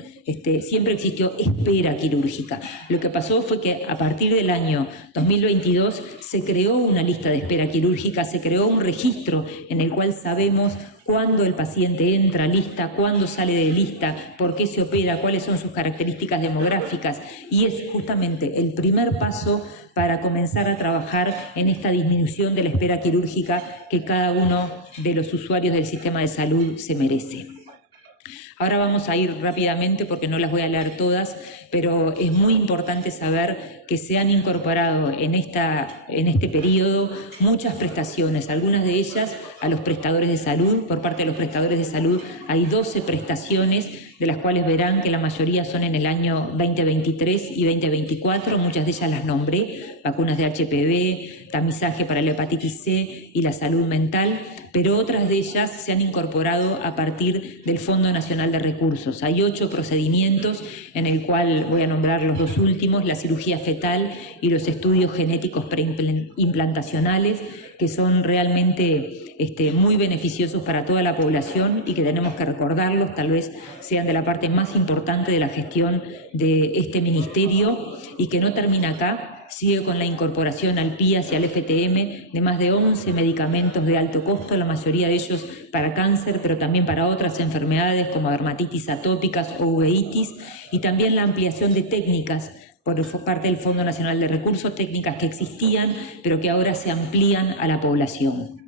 siempre existió espera quirúrgica. Lo que pasó fue que a partir del año 2022 se creó una lista de espera quirúrgica, se creó un registro en el cual sabemos cuándo el paciente entra a lista, cuándo sale de lista, por qué se opera, cuáles son sus características demográficas, y es justamente el primer paso para comenzar a trabajar en esta disminución de la espera quirúrgica que cada uno de los usuarios del sistema de salud se merece. Ahora vamos a ir rápidamente porque no las voy a leer todas, pero es muy importante saber que se han incorporado en este periodo muchas prestaciones, algunas de ellas a los prestadores de salud. Por parte de los prestadores de salud hay 12 prestaciones, de las cuales verán que la mayoría son en el año 2023 y 2024, muchas de ellas las nombré: vacunas de HPV, tamizaje para la hepatitis C y la salud mental, pero otras de ellas se han incorporado a partir del Fondo Nacional de Recursos. Hay 8 procedimientos, en el cual voy a nombrar los 2 últimos: la cirugía fetal y los estudios genéticos preimplantacionales, que son realmente muy beneficiosos para toda la población y que tenemos que recordarlos, tal vez sean de la parte más importante de la gestión de este ministerio, y que no termina acá. Sigue con la incorporación al PIAS y al FTM de más de 11 medicamentos de alto costo, la mayoría de ellos para cáncer, pero también para otras enfermedades como dermatitis atópicas o uveitis, y también la ampliación de técnicas por parte del Fondo Nacional de Recursos, técnicas que existían pero que ahora se amplían a la población.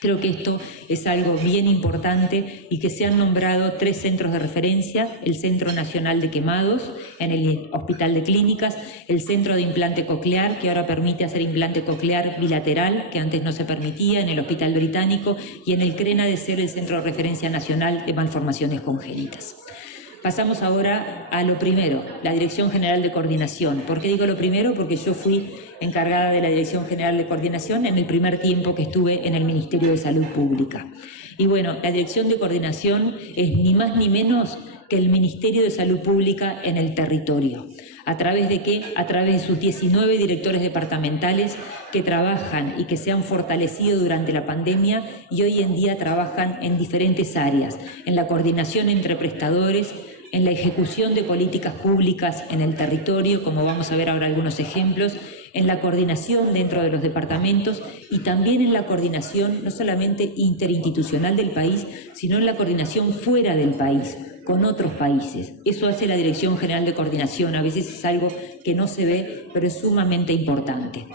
Creo que esto es algo bien importante, y que se han nombrado 3 centros de referencia: el Centro Nacional de Quemados en el Hospital de Clínicas, el Centro de Implante Coclear, que ahora permite hacer implante coclear bilateral, que antes no se permitía, en el Hospital Británico, y en el CRENA de ser el Centro de Referencia Nacional de Malformaciones Congénitas. Pasamos ahora a lo primero, la Dirección General de Coordinación. ¿Por qué digo lo primero? Porque yo fui encargada de la Dirección General de Coordinación en el primer tiempo que estuve en el Ministerio de Salud Pública. Y bueno, la Dirección de Coordinación es ni más ni menos que el Ministerio de Salud Pública en el territorio. ¿A través de qué? A través de sus 19 directores departamentales que trabajan y que se han fortalecido durante la pandemia y hoy en día trabajan en diferentes áreas: en la coordinación entre prestadores, en la ejecución de políticas públicas en el territorio, como vamos a ver ahora algunos ejemplos, en la coordinación dentro de los departamentos, y también en la coordinación no solamente interinstitucional del país, sino en la coordinación fuera del país, con otros países. Eso hace la Dirección General de Coordinación. A veces es algo que no se ve, pero es sumamente importante.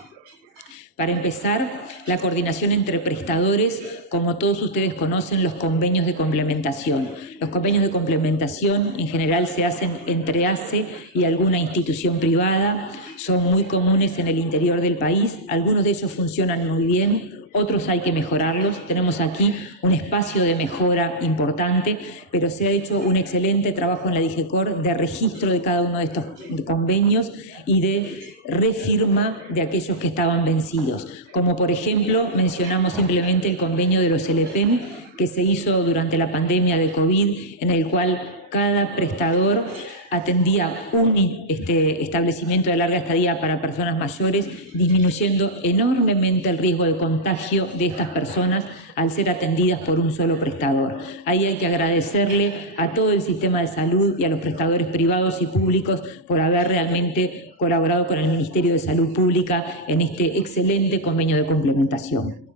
Para empezar, la coordinación entre prestadores, como todos ustedes conocen, los convenios de complementación. Los convenios de complementación en general se hacen entre ACE y alguna institución privada, son muy comunes en el interior del país, algunos de ellos funcionan muy bien, otros hay que mejorarlos. Tenemos aquí un espacio de mejora importante, pero se ha hecho un excelente trabajo en la DIGECOR de registro de cada uno de estos convenios y de refirma de aquellos que estaban vencidos. Como por ejemplo, mencionamos simplemente el convenio de los LPEM que se hizo durante la pandemia de COVID, en el cual cada prestador atendía un establecimiento de larga estadía para personas mayores, disminuyendo enormemente el riesgo de contagio de estas personas al ser atendidas por un solo prestador. Ahí hay que agradecerle a todo el sistema de salud y a los prestadores privados y públicos por haber realmente colaborado con el Ministerio de Salud Pública en este excelente convenio de complementación.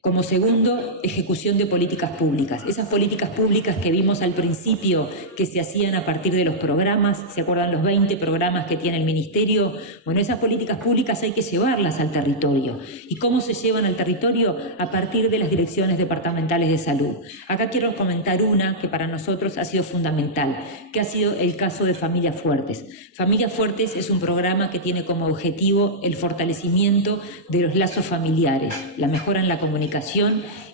Como segundo, ejecución de políticas públicas. Esas políticas públicas que vimos al principio que se hacían a partir de los programas, ¿se acuerdan los 20 programas que tiene el Ministerio? Bueno, esas políticas públicas hay que llevarlas al territorio. ¿Y cómo se llevan al territorio? A partir de las direcciones departamentales de salud. Acá quiero comentar una que para nosotros ha sido fundamental, que ha sido el caso de Familias Fuertes. Familias Fuertes es un programa que tiene como objetivo el fortalecimiento de los lazos familiares, la mejora en la comunicación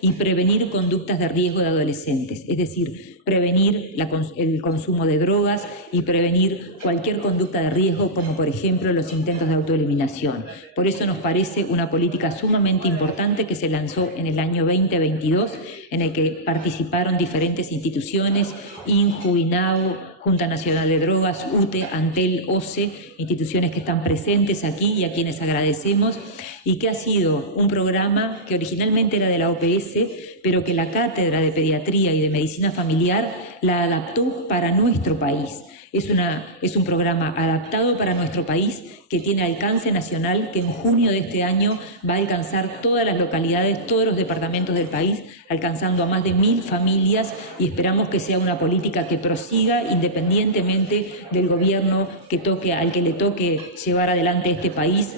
y prevenir conductas de riesgo de adolescentes, es decir, prevenir el consumo de drogas y prevenir cualquier conducta de riesgo, como por ejemplo los intentos de autoeliminación. Por eso nos parece una política sumamente importante que se lanzó en el año 2022, en el que participaron diferentes instituciones, INJU, INAU, Junta Nacional de Drogas, UTE, ANTEL, OCE, instituciones que están presentes aquí y a quienes agradecemos, y que ha sido un programa que originalmente era de la OPS, pero que la Cátedra de Pediatría y de Medicina Familiar la adaptó para nuestro país. Es un programa adaptado para nuestro país que tiene alcance nacional, que en junio de este año va a alcanzar todas las localidades, todos los departamentos del país, alcanzando a más de 1000 familias, y esperamos que sea una política que prosiga independientemente del gobierno al que le toque llevar adelante este país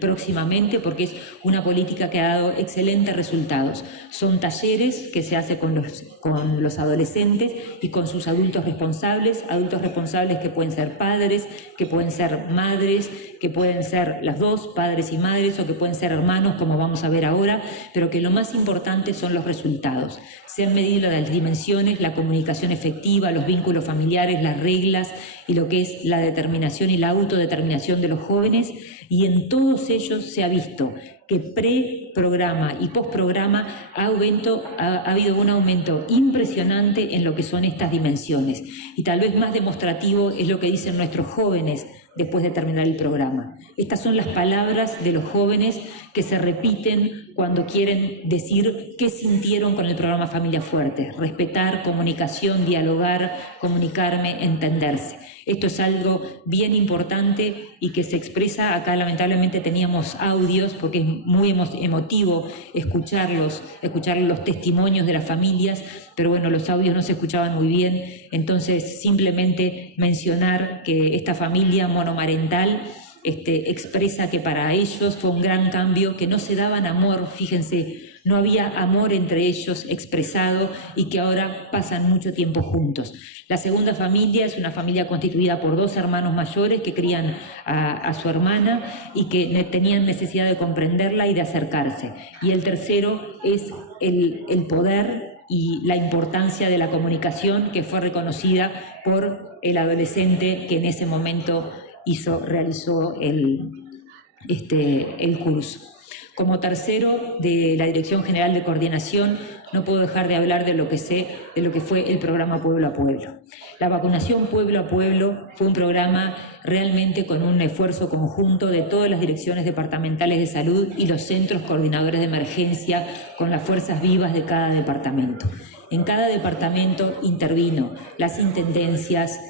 próximamente, porque es una política que ha dado excelentes resultados. Son talleres que se hace con los adolescentes y con sus adultos responsables que pueden ser padres, que pueden ser madres, que pueden ser las dos, padres y madres, o que pueden ser hermanos, como vamos a ver ahora, pero que lo más importante son los resultados. Se han medido las dimensiones, la comunicación efectiva, los vínculos familiares, las reglas y lo que es la determinación y la autodeterminación de los jóvenes, y en todos ellos se ha visto que pre-programa y post-programa ha habido un aumento impresionante en lo que son estas dimensiones. Y tal vez más demostrativo es lo que dicen nuestros jóvenes después de terminar el programa. Estas son las palabras de los jóvenes que se repiten cuando quieren decir qué sintieron con el programa Familias Fuertes: respetar, comunicación, dialogar, comunicarme, entenderse. Esto es algo bien importante y que se expresa acá. Lamentablemente teníamos audios, porque es muy emotivo escuchar los testimonios de las familias, pero bueno, los audios no se escuchaban muy bien. Entonces, simplemente mencionar que esta familia monomarental expresa que para ellos fue un gran cambio, que no se daban amor, fíjense, no había amor entre ellos expresado, y que ahora pasan mucho tiempo juntos. La segunda familia es una familia constituida por 2 hermanos mayores que crían a su hermana y que tenían necesidad de comprenderla y de acercarse. Y el tercero es el poder y la importancia de la comunicación, que fue reconocida por el adolescente que en ese momento realizó el curso. Como tercero, de la Dirección General de Coordinación, no puedo dejar de hablar de lo que fue el programa Pueblo a Pueblo. La vacunación Pueblo a Pueblo fue un programa realmente con un esfuerzo conjunto de todas las direcciones departamentales de salud y los centros coordinadores de emergencia, con las fuerzas vivas de cada departamento. En cada departamento intervino las intendencias,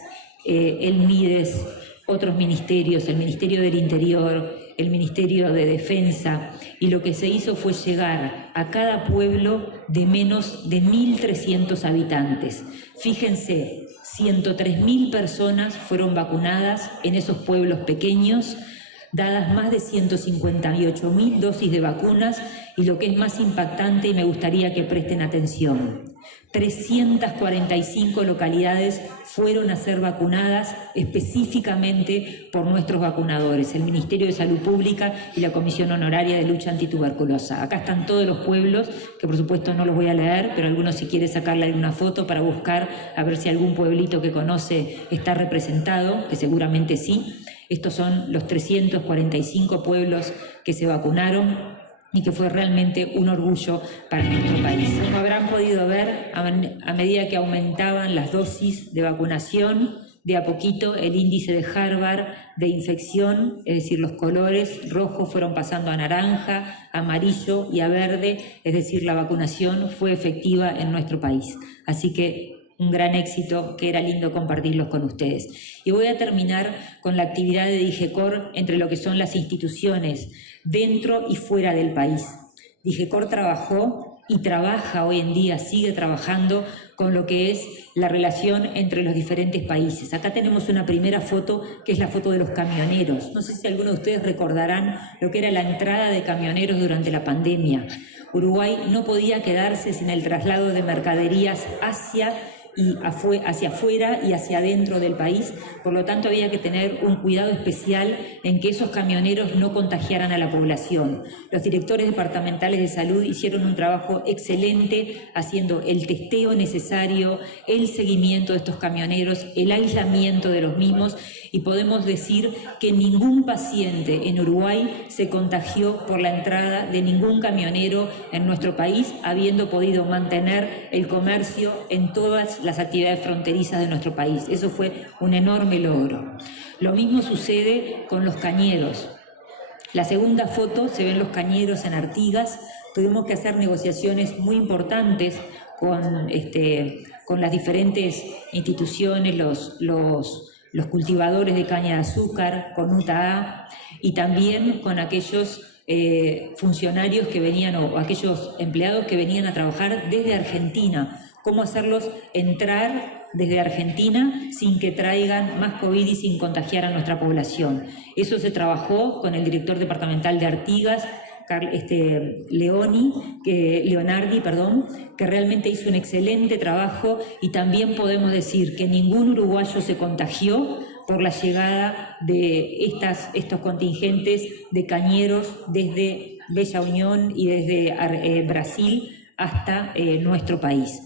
el MIDES, otros ministerios, el Ministerio del Interior, el Ministerio de Defensa, y lo que se hizo fue llegar a cada pueblo de menos de 1.300 habitantes. Fíjense, 103.000 personas fueron vacunadas en esos pueblos pequeños, dadas más de 158.000 dosis de vacunas y lo que es más impactante y me gustaría que presten atención, 345 localidades fueron a ser vacunadas específicamente por nuestros vacunadores, el Ministerio de Salud Pública y la Comisión Honoraria de Lucha Antituberculosa. Acá están todos los pueblos, que por supuesto no los voy a leer, pero algunos si quiere sacarle alguna foto para buscar a ver si algún pueblito que conoce está representado, que seguramente sí. Estos son los 345 pueblos que se vacunaron y que fue realmente un orgullo para nuestro país. Como habrán podido ver, a medida que aumentaban las dosis de vacunación, de a poquito el índice de Harvard de infección, es decir, los colores rojos fueron pasando a naranja, a amarillo y a verde, es decir, la vacunación fue efectiva en nuestro país. Así que un gran éxito que era lindo compartirlos con ustedes. Y voy a terminar con la actividad de DIGECOR entre lo que son las instituciones dentro y fuera del país. DIGECOR trabajó y trabaja hoy en día, sigue trabajando con lo que es la relación entre los diferentes países. Acá tenemos una primera foto, que es la foto de los camioneros. No sé si algunos de ustedes recordarán lo que era la entrada de camioneros durante la pandemia. Uruguay no podía quedarse sin el traslado de mercaderías hacia afuera y hacia adentro del país, por lo tanto había que tener un cuidado especial en que esos camioneros no contagiaran a la población. Los directores departamentales de salud hicieron un trabajo excelente haciendo el testeo necesario, el seguimiento de estos camioneros, el aislamiento de los mismos, y podemos decir que ningún paciente en Uruguay se contagió por la entrada de ningún camionero en nuestro país, habiendo podido mantener el comercio en todas las actividades fronterizas de nuestro país. Eso fue un enorme logro. Lo mismo sucede con los cañeros. La segunda foto se ven los cañeros en Artigas. Tuvimos que hacer negociaciones muy importantes con las diferentes instituciones, los cultivadores de caña de azúcar, con UTA y también con aquellos funcionarios que venían o aquellos empleados que venían a trabajar desde Argentina. Cómo hacerlos entrar desde Argentina sin que traigan más COVID y sin contagiar a nuestra población. Eso se trabajó con el director departamental de Artigas, Leonardi, que realmente hizo un excelente trabajo, y también podemos decir que ningún uruguayo se contagió por la llegada de estos contingentes de cañeros desde Bella Unión y desde Brasil hasta nuestro país.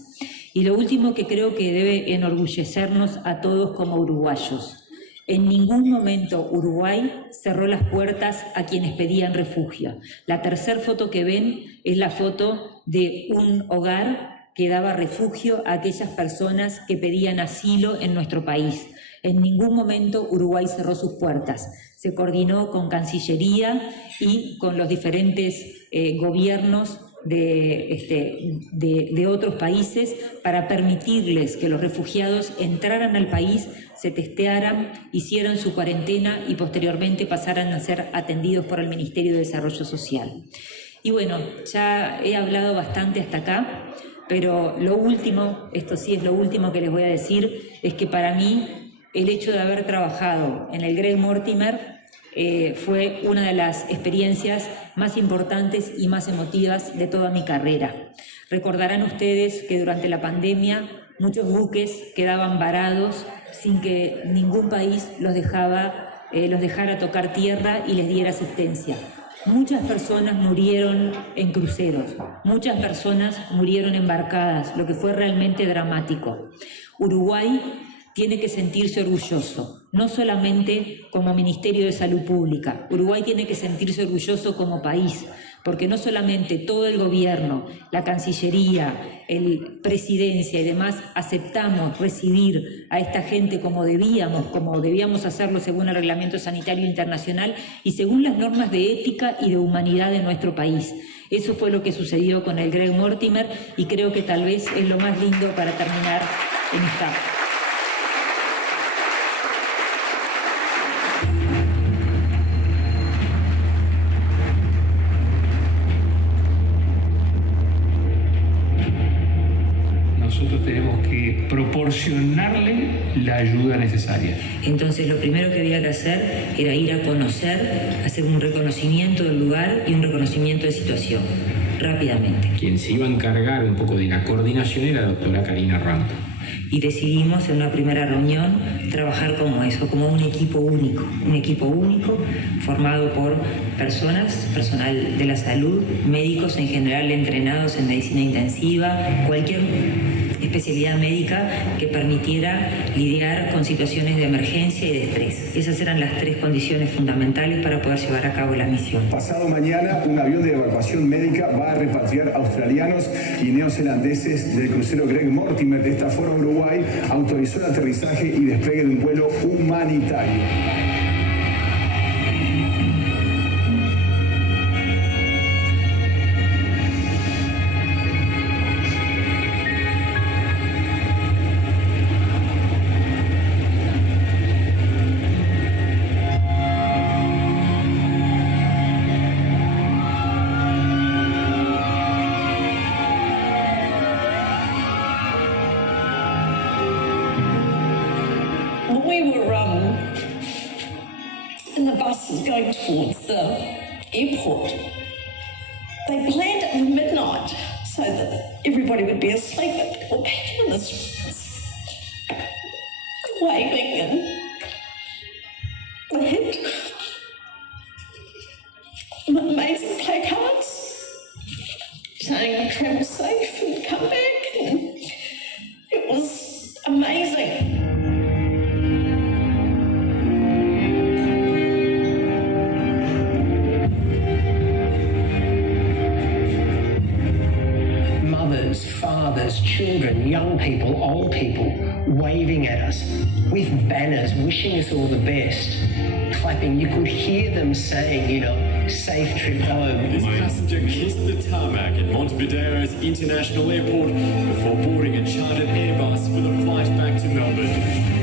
Y lo último que creo que debe enorgullecernos a todos como uruguayos: en ningún momento Uruguay cerró las puertas a quienes pedían refugio. La tercera foto que ven es la foto de un hogar que daba refugio a aquellas personas que pedían asilo en nuestro país. En ningún momento Uruguay cerró sus puertas. Se coordinó con Cancillería y con los diferentes gobiernos de otros países para permitirles que los refugiados entraran al país, se testearan, hicieran su cuarentena y posteriormente pasaran a ser atendidos por el Ministerio de Desarrollo Social. Y bueno, ya he hablado bastante hasta acá, pero lo último, esto sí es lo último que les voy a decir, es que para mí el hecho de haber trabajado en el Greg Mortimer fue una de las experiencias más importantes y más emotivas de toda mi carrera. Recordarán ustedes que durante la pandemia muchos buques quedaban varados sin que ningún país los dejara tocar tierra y les diera asistencia. Muchas personas murieron en cruceros, muchas personas murieron embarcadas, lo que fue realmente dramático. Uruguay tiene que sentirse orgulloso, no solamente como Ministerio de Salud Pública. Uruguay tiene que sentirse orgulloso como país, porque no solamente todo el gobierno, la Cancillería, el Presidencia y demás aceptamos recibir a esta gente como debíamos hacerlo según el Reglamento Sanitario Internacional y según las normas de ética y de humanidad de nuestro país. Eso fue lo que sucedió con el Greg Mortimer y creo que tal vez es lo más lindo para terminar en esta. nosotros tenemos que proporcionarle la ayuda necesaria. Entonces lo primero que había que hacer era ir a conocer, hacer un reconocimiento del lugar y un reconocimiento de situación, rápidamente. Quien se iba a encargar un poco de la coordinación era la doctora Karina Ranto. Y decidimos en una primera reunión trabajar como eso, como un equipo único formado por personal de la salud, médicos en general entrenados en medicina intensiva, cualquier especialidad médica que permitiera lidiar con situaciones de emergencia y de estrés. Esas eran las 3 condiciones fundamentales para poder llevar a cabo la misión. Pasado mañana, un avión de evacuación médica va a repatriar australianos y neozelandeses del crucero Greg Mortimer de esta Foro Uruguay. Autorizó el aterrizaje y despegue de un vuelo humanitario. Going towards the airport. They planned it for midnight so that everybody would be asleep, but people came in the streets waving, and they had amazing placards saying travel safe and come back, and it was amazing. Fathers, children, young people, old people, waving at us with banners, wishing us all the best, clapping. You could hear them saying, you know, safe trip home. This passenger kissed the tarmac at Montevideo's International Airport before boarding a chartered Airbus for the flight back to Melbourne.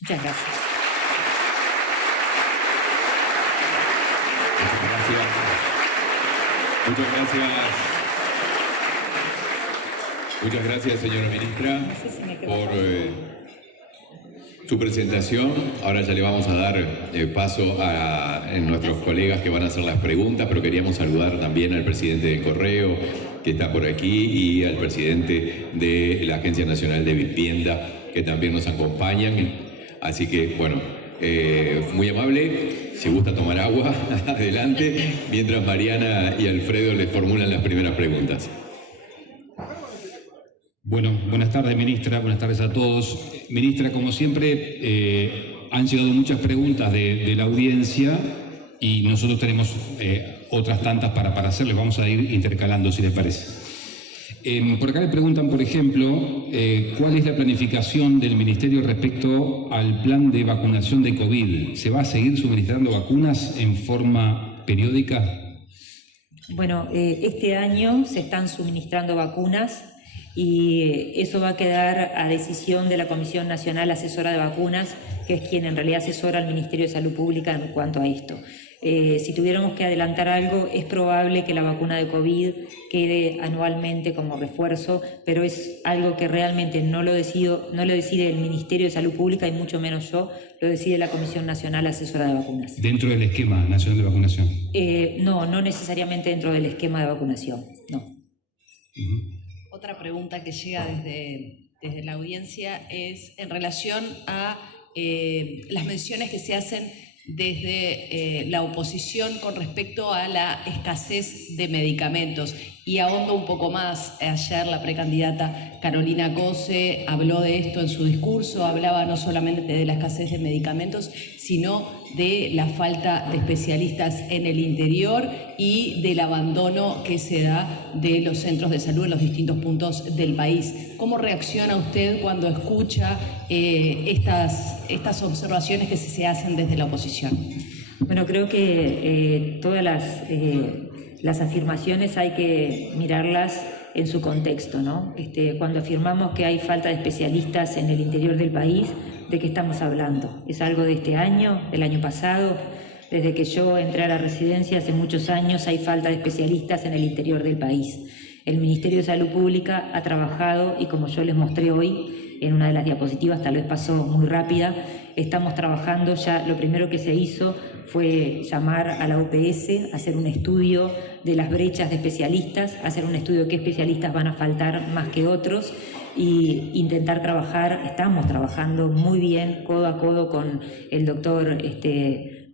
Muchas gracias. Muchas gracias, señora ministra, por su presentación. Ahora ya le vamos a dar paso a nuestros colegas que van a hacer las preguntas, pero queríamos saludar también al presidente del Correo, que está por aquí, y al presidente de la Agencia Nacional de Vivienda, que también nos acompañan. Así que, bueno, muy amable. Si gusta tomar agua, adelante, mientras Mariana y Alfredo les formulan las primeras preguntas. Bueno, buenas tardes, ministra, buenas tardes a todos. Ministra, como siempre, han llegado muchas preguntas de la audiencia y nosotros tenemos otras tantas para hacerles. Vamos a ir intercalando, si les parece. Por acá le preguntan, por ejemplo, ¿cuál es la planificación del Ministerio respecto al plan de vacunación de COVID? ¿Se va a seguir suministrando vacunas en forma periódica? Bueno, este año se están suministrando vacunas y eso va a quedar a decisión de la Comisión Nacional Asesora de Vacunas, que es quien en realidad asesora al Ministerio de Salud Pública en cuanto a esto. Si tuviéramos que adelantar algo, es probable que la vacuna de COVID quede anualmente como refuerzo, pero es algo que realmente no lo decide el Ministerio de Salud Pública y mucho menos yo, lo decide la Comisión Nacional Asesora de Vacunas. ¿Dentro del esquema nacional de vacunación? No necesariamente dentro del esquema de vacunación, no. Otra pregunta que llega desde la audiencia es en relación a las menciones que se hacen desde la oposición con respecto a la escasez de medicamentos. Y ahondo un poco más. Ayer la precandidata Carolina Cose habló de esto en su discurso, hablaba no solamente de la escasez de medicamentos, sino de la falta de especialistas en el interior y del abandono que se da de los centros de salud en los distintos puntos del país. ¿Cómo reacciona usted cuando escucha estas observaciones que se hacen desde la oposición? Bueno, creo que todas las afirmaciones hay que mirarlas en su contexto, ¿no? Cuando afirmamos que hay falta de especialistas en el interior del país, ¿de qué estamos hablando? ¿Es algo de este año, del año pasado? Desde que yo entré a la residencia hace muchos años hay falta de especialistas en el interior del país. El Ministerio de Salud Pública ha trabajado, y como yo les mostré hoy en una de las diapositivas, tal vez pasó muy rápida, estamos trabajando ya. Lo primero que se hizo fue llamar a la OPS, hacer un estudio de las brechas de especialistas, hacer un estudio de qué especialistas van a faltar más que otros y intentar trabajar. Estamos trabajando muy bien, codo a codo, con el doctor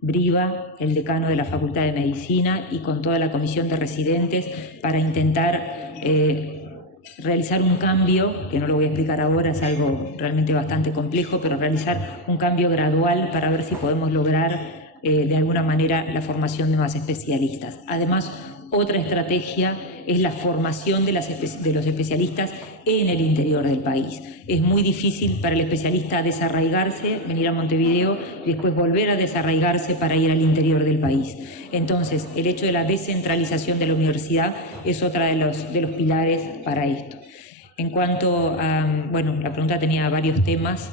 Briva, el decano de la Facultad de Medicina, y con toda la comisión de residentes para intentar realizar un cambio, que no lo voy a explicar ahora, es algo realmente bastante complejo, pero realizar un cambio gradual para ver si podemos lograr de alguna manera la formación de más especialistas. Además, otra estrategia es la formación de los especialistas en el interior del país. Es muy difícil para el especialista desarraigarse, venir a Montevideo y después volver a desarraigarse para ir al interior del país. Entonces, el hecho de la descentralización de la universidad es otra de los pilares para esto. En cuanto a, bueno, la pregunta tenía varios temas.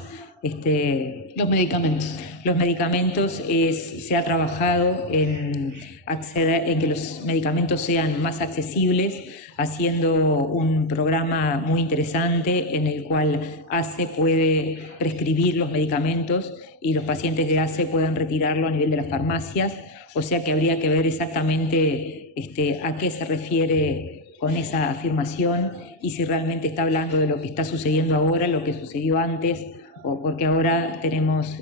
Los medicamentos. Los medicamentos, se ha trabajado en que los medicamentos sean más accesibles, haciendo un programa muy interesante en el cual ACE puede prescribir los medicamentos y los pacientes de ACE pueden retirarlo a nivel de las farmacias. O sea que habría que ver exactamente a qué se refiere con esa afirmación y si realmente está hablando de lo que está sucediendo ahora, lo que sucedió antes, o porque ahora tenemos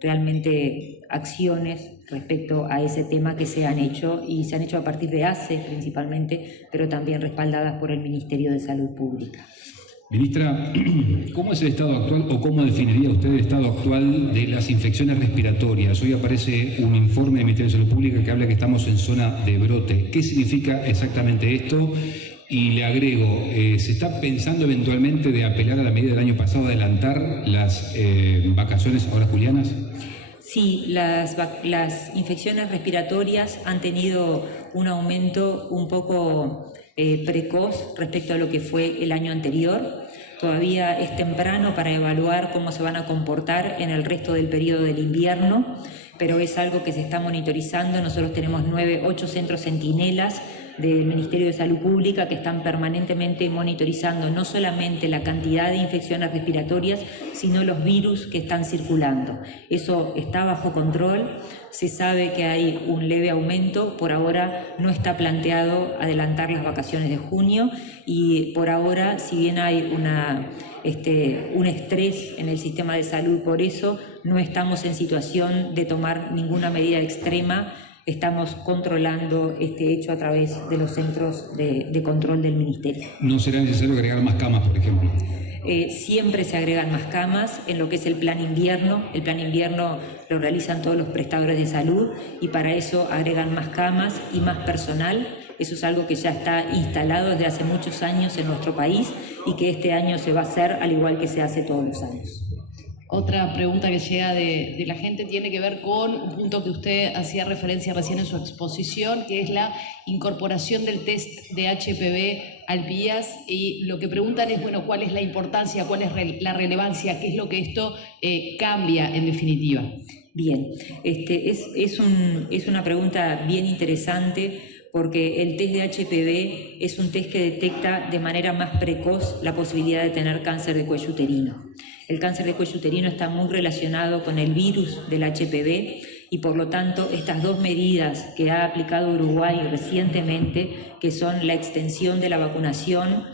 realmente acciones respecto a ese tema que se han hecho, y se han hecho a partir de ACE principalmente, pero también respaldadas por el Ministerio de Salud Pública. Ministra, ¿cómo es el estado actual o cómo definiría usted el estado actual de las infecciones respiratorias? Hoy aparece un informe del Ministerio de Salud Pública que habla que estamos en zona de brote. ¿Qué significa exactamente esto? Y le agrego, ¿se está pensando eventualmente de apelar a la medida del año pasado, adelantar las vacaciones ahora julianas? Sí, las infecciones respiratorias han tenido un aumento un poco precoz respecto a lo que fue el año anterior. Todavía es temprano para evaluar cómo se van a comportar en el resto del periodo del invierno, pero es algo que se está monitorizando. Nosotros tenemos 8 centros centinelas del Ministerio de Salud Pública que están permanentemente monitorizando no solamente la cantidad de infecciones respiratorias, sino los virus que están circulando. Eso está bajo control, se sabe que hay un leve aumento, por ahora no está planteado adelantar las vacaciones de junio y por ahora, si bien hay un estrés en el sistema de salud, por eso no estamos en situación de tomar ninguna medida extrema. Estamos controlando este hecho a través de los centros de control del Ministerio. ¿No será necesario agregar más camas, por ejemplo? Siempre se agregan más camas en lo que es el plan invierno. El plan invierno lo realizan todos los prestadores de salud y para eso agregan más camas y más personal. Eso es algo que ya está instalado desde hace muchos años en nuestro país y que este año se va a hacer al igual que se hace todos los años. Otra pregunta que llega de la gente tiene que ver con un punto que usted hacía referencia recién en su exposición, que es la incorporación del test de HPV al PIAS, y lo que preguntan es, bueno, ¿cuál es la importancia, cuál es la relevancia, qué es lo que esto cambia en definitiva? Bien, es una pregunta bien interesante porque el test de HPV es un test que detecta de manera más precoz la posibilidad de tener cáncer de cuello uterino. El cáncer de cuello uterino está muy relacionado con el virus del HPV y por lo tanto estas dos medidas que ha aplicado Uruguay recientemente, que son la extensión de la vacunación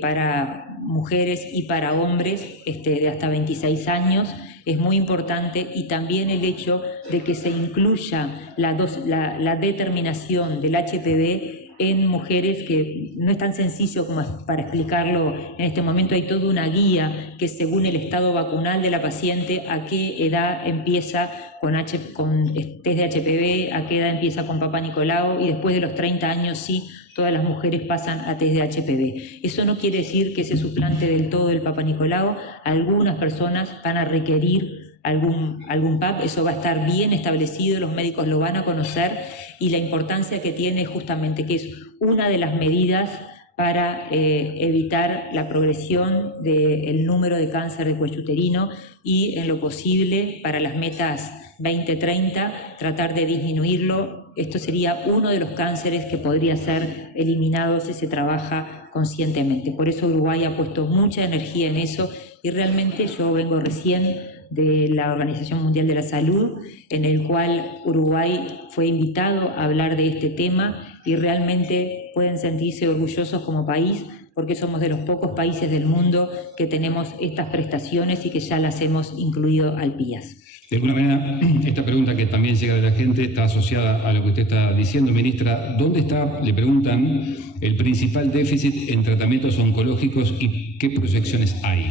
para mujeres y para hombres de hasta 26 años, es muy importante, y también el hecho de que se incluya la determinación del HPV en mujeres, que no es tan sencillo como para explicarlo en este momento. Hay toda una guía que según el estado vacunal de la paciente, a qué edad empieza con test de HPV, a qué edad empieza con Papá Nicolau, y después de los 30 años sí, todas las mujeres pasan a test de HPV. Eso no quiere decir que se suplante del todo el Papá Nicolau. Algunas personas van a requerir algún PAP, eso va a estar bien establecido, los médicos lo van a conocer, y la importancia que tiene justamente que es una de las medidas para evitar la progresión del número de cáncer de cuello uterino y, en lo posible, para las metas 2030, tratar de disminuirlo. Esto sería uno de los cánceres que podría ser eliminado si se trabaja conscientemente. Por eso Uruguay ha puesto mucha energía en eso y realmente yo vengo recién de la Organización Mundial de la Salud, en el cual Uruguay fue invitado a hablar de este tema y realmente pueden sentirse orgullosos como país porque somos de los pocos países del mundo que tenemos estas prestaciones y que ya las hemos incluido al PIAS. De alguna manera, esta pregunta que también llega de la gente está asociada a lo que usted está diciendo, ministra. ¿Dónde está, le preguntan, el principal déficit en tratamientos oncológicos y qué proyecciones hay?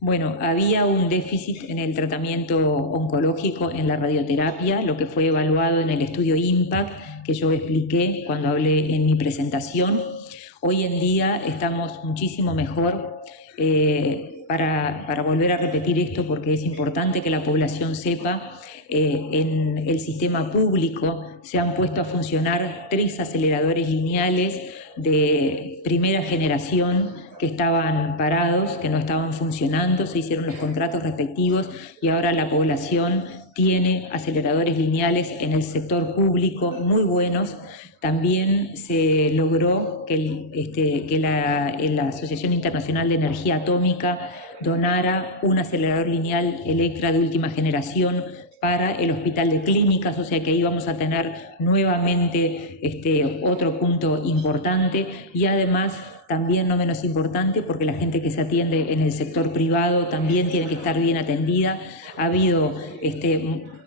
Bueno, había un déficit en el tratamiento oncológico, en la radioterapia, lo que fue evaluado en el estudio IMPACT, que yo expliqué cuando hablé en mi presentación. Hoy en día estamos muchísimo mejor. Para volver a repetir esto, porque es importante que la población sepa, en el sistema público se han puesto a funcionar 3 aceleradores lineales de primera generación que estaban parados, que no estaban funcionando, se hicieron los contratos respectivos y ahora la población tiene aceleradores lineales en el sector público muy buenos. También se logró que la Asociación Internacional de Energía Atómica donara un acelerador lineal Electra de última generación para el Hospital de Clínicas, o sea que ahí vamos a tener nuevamente otro punto importante y además también no menos importante porque la gente que se atiende en el sector privado también tiene que estar bien atendida. Ha habido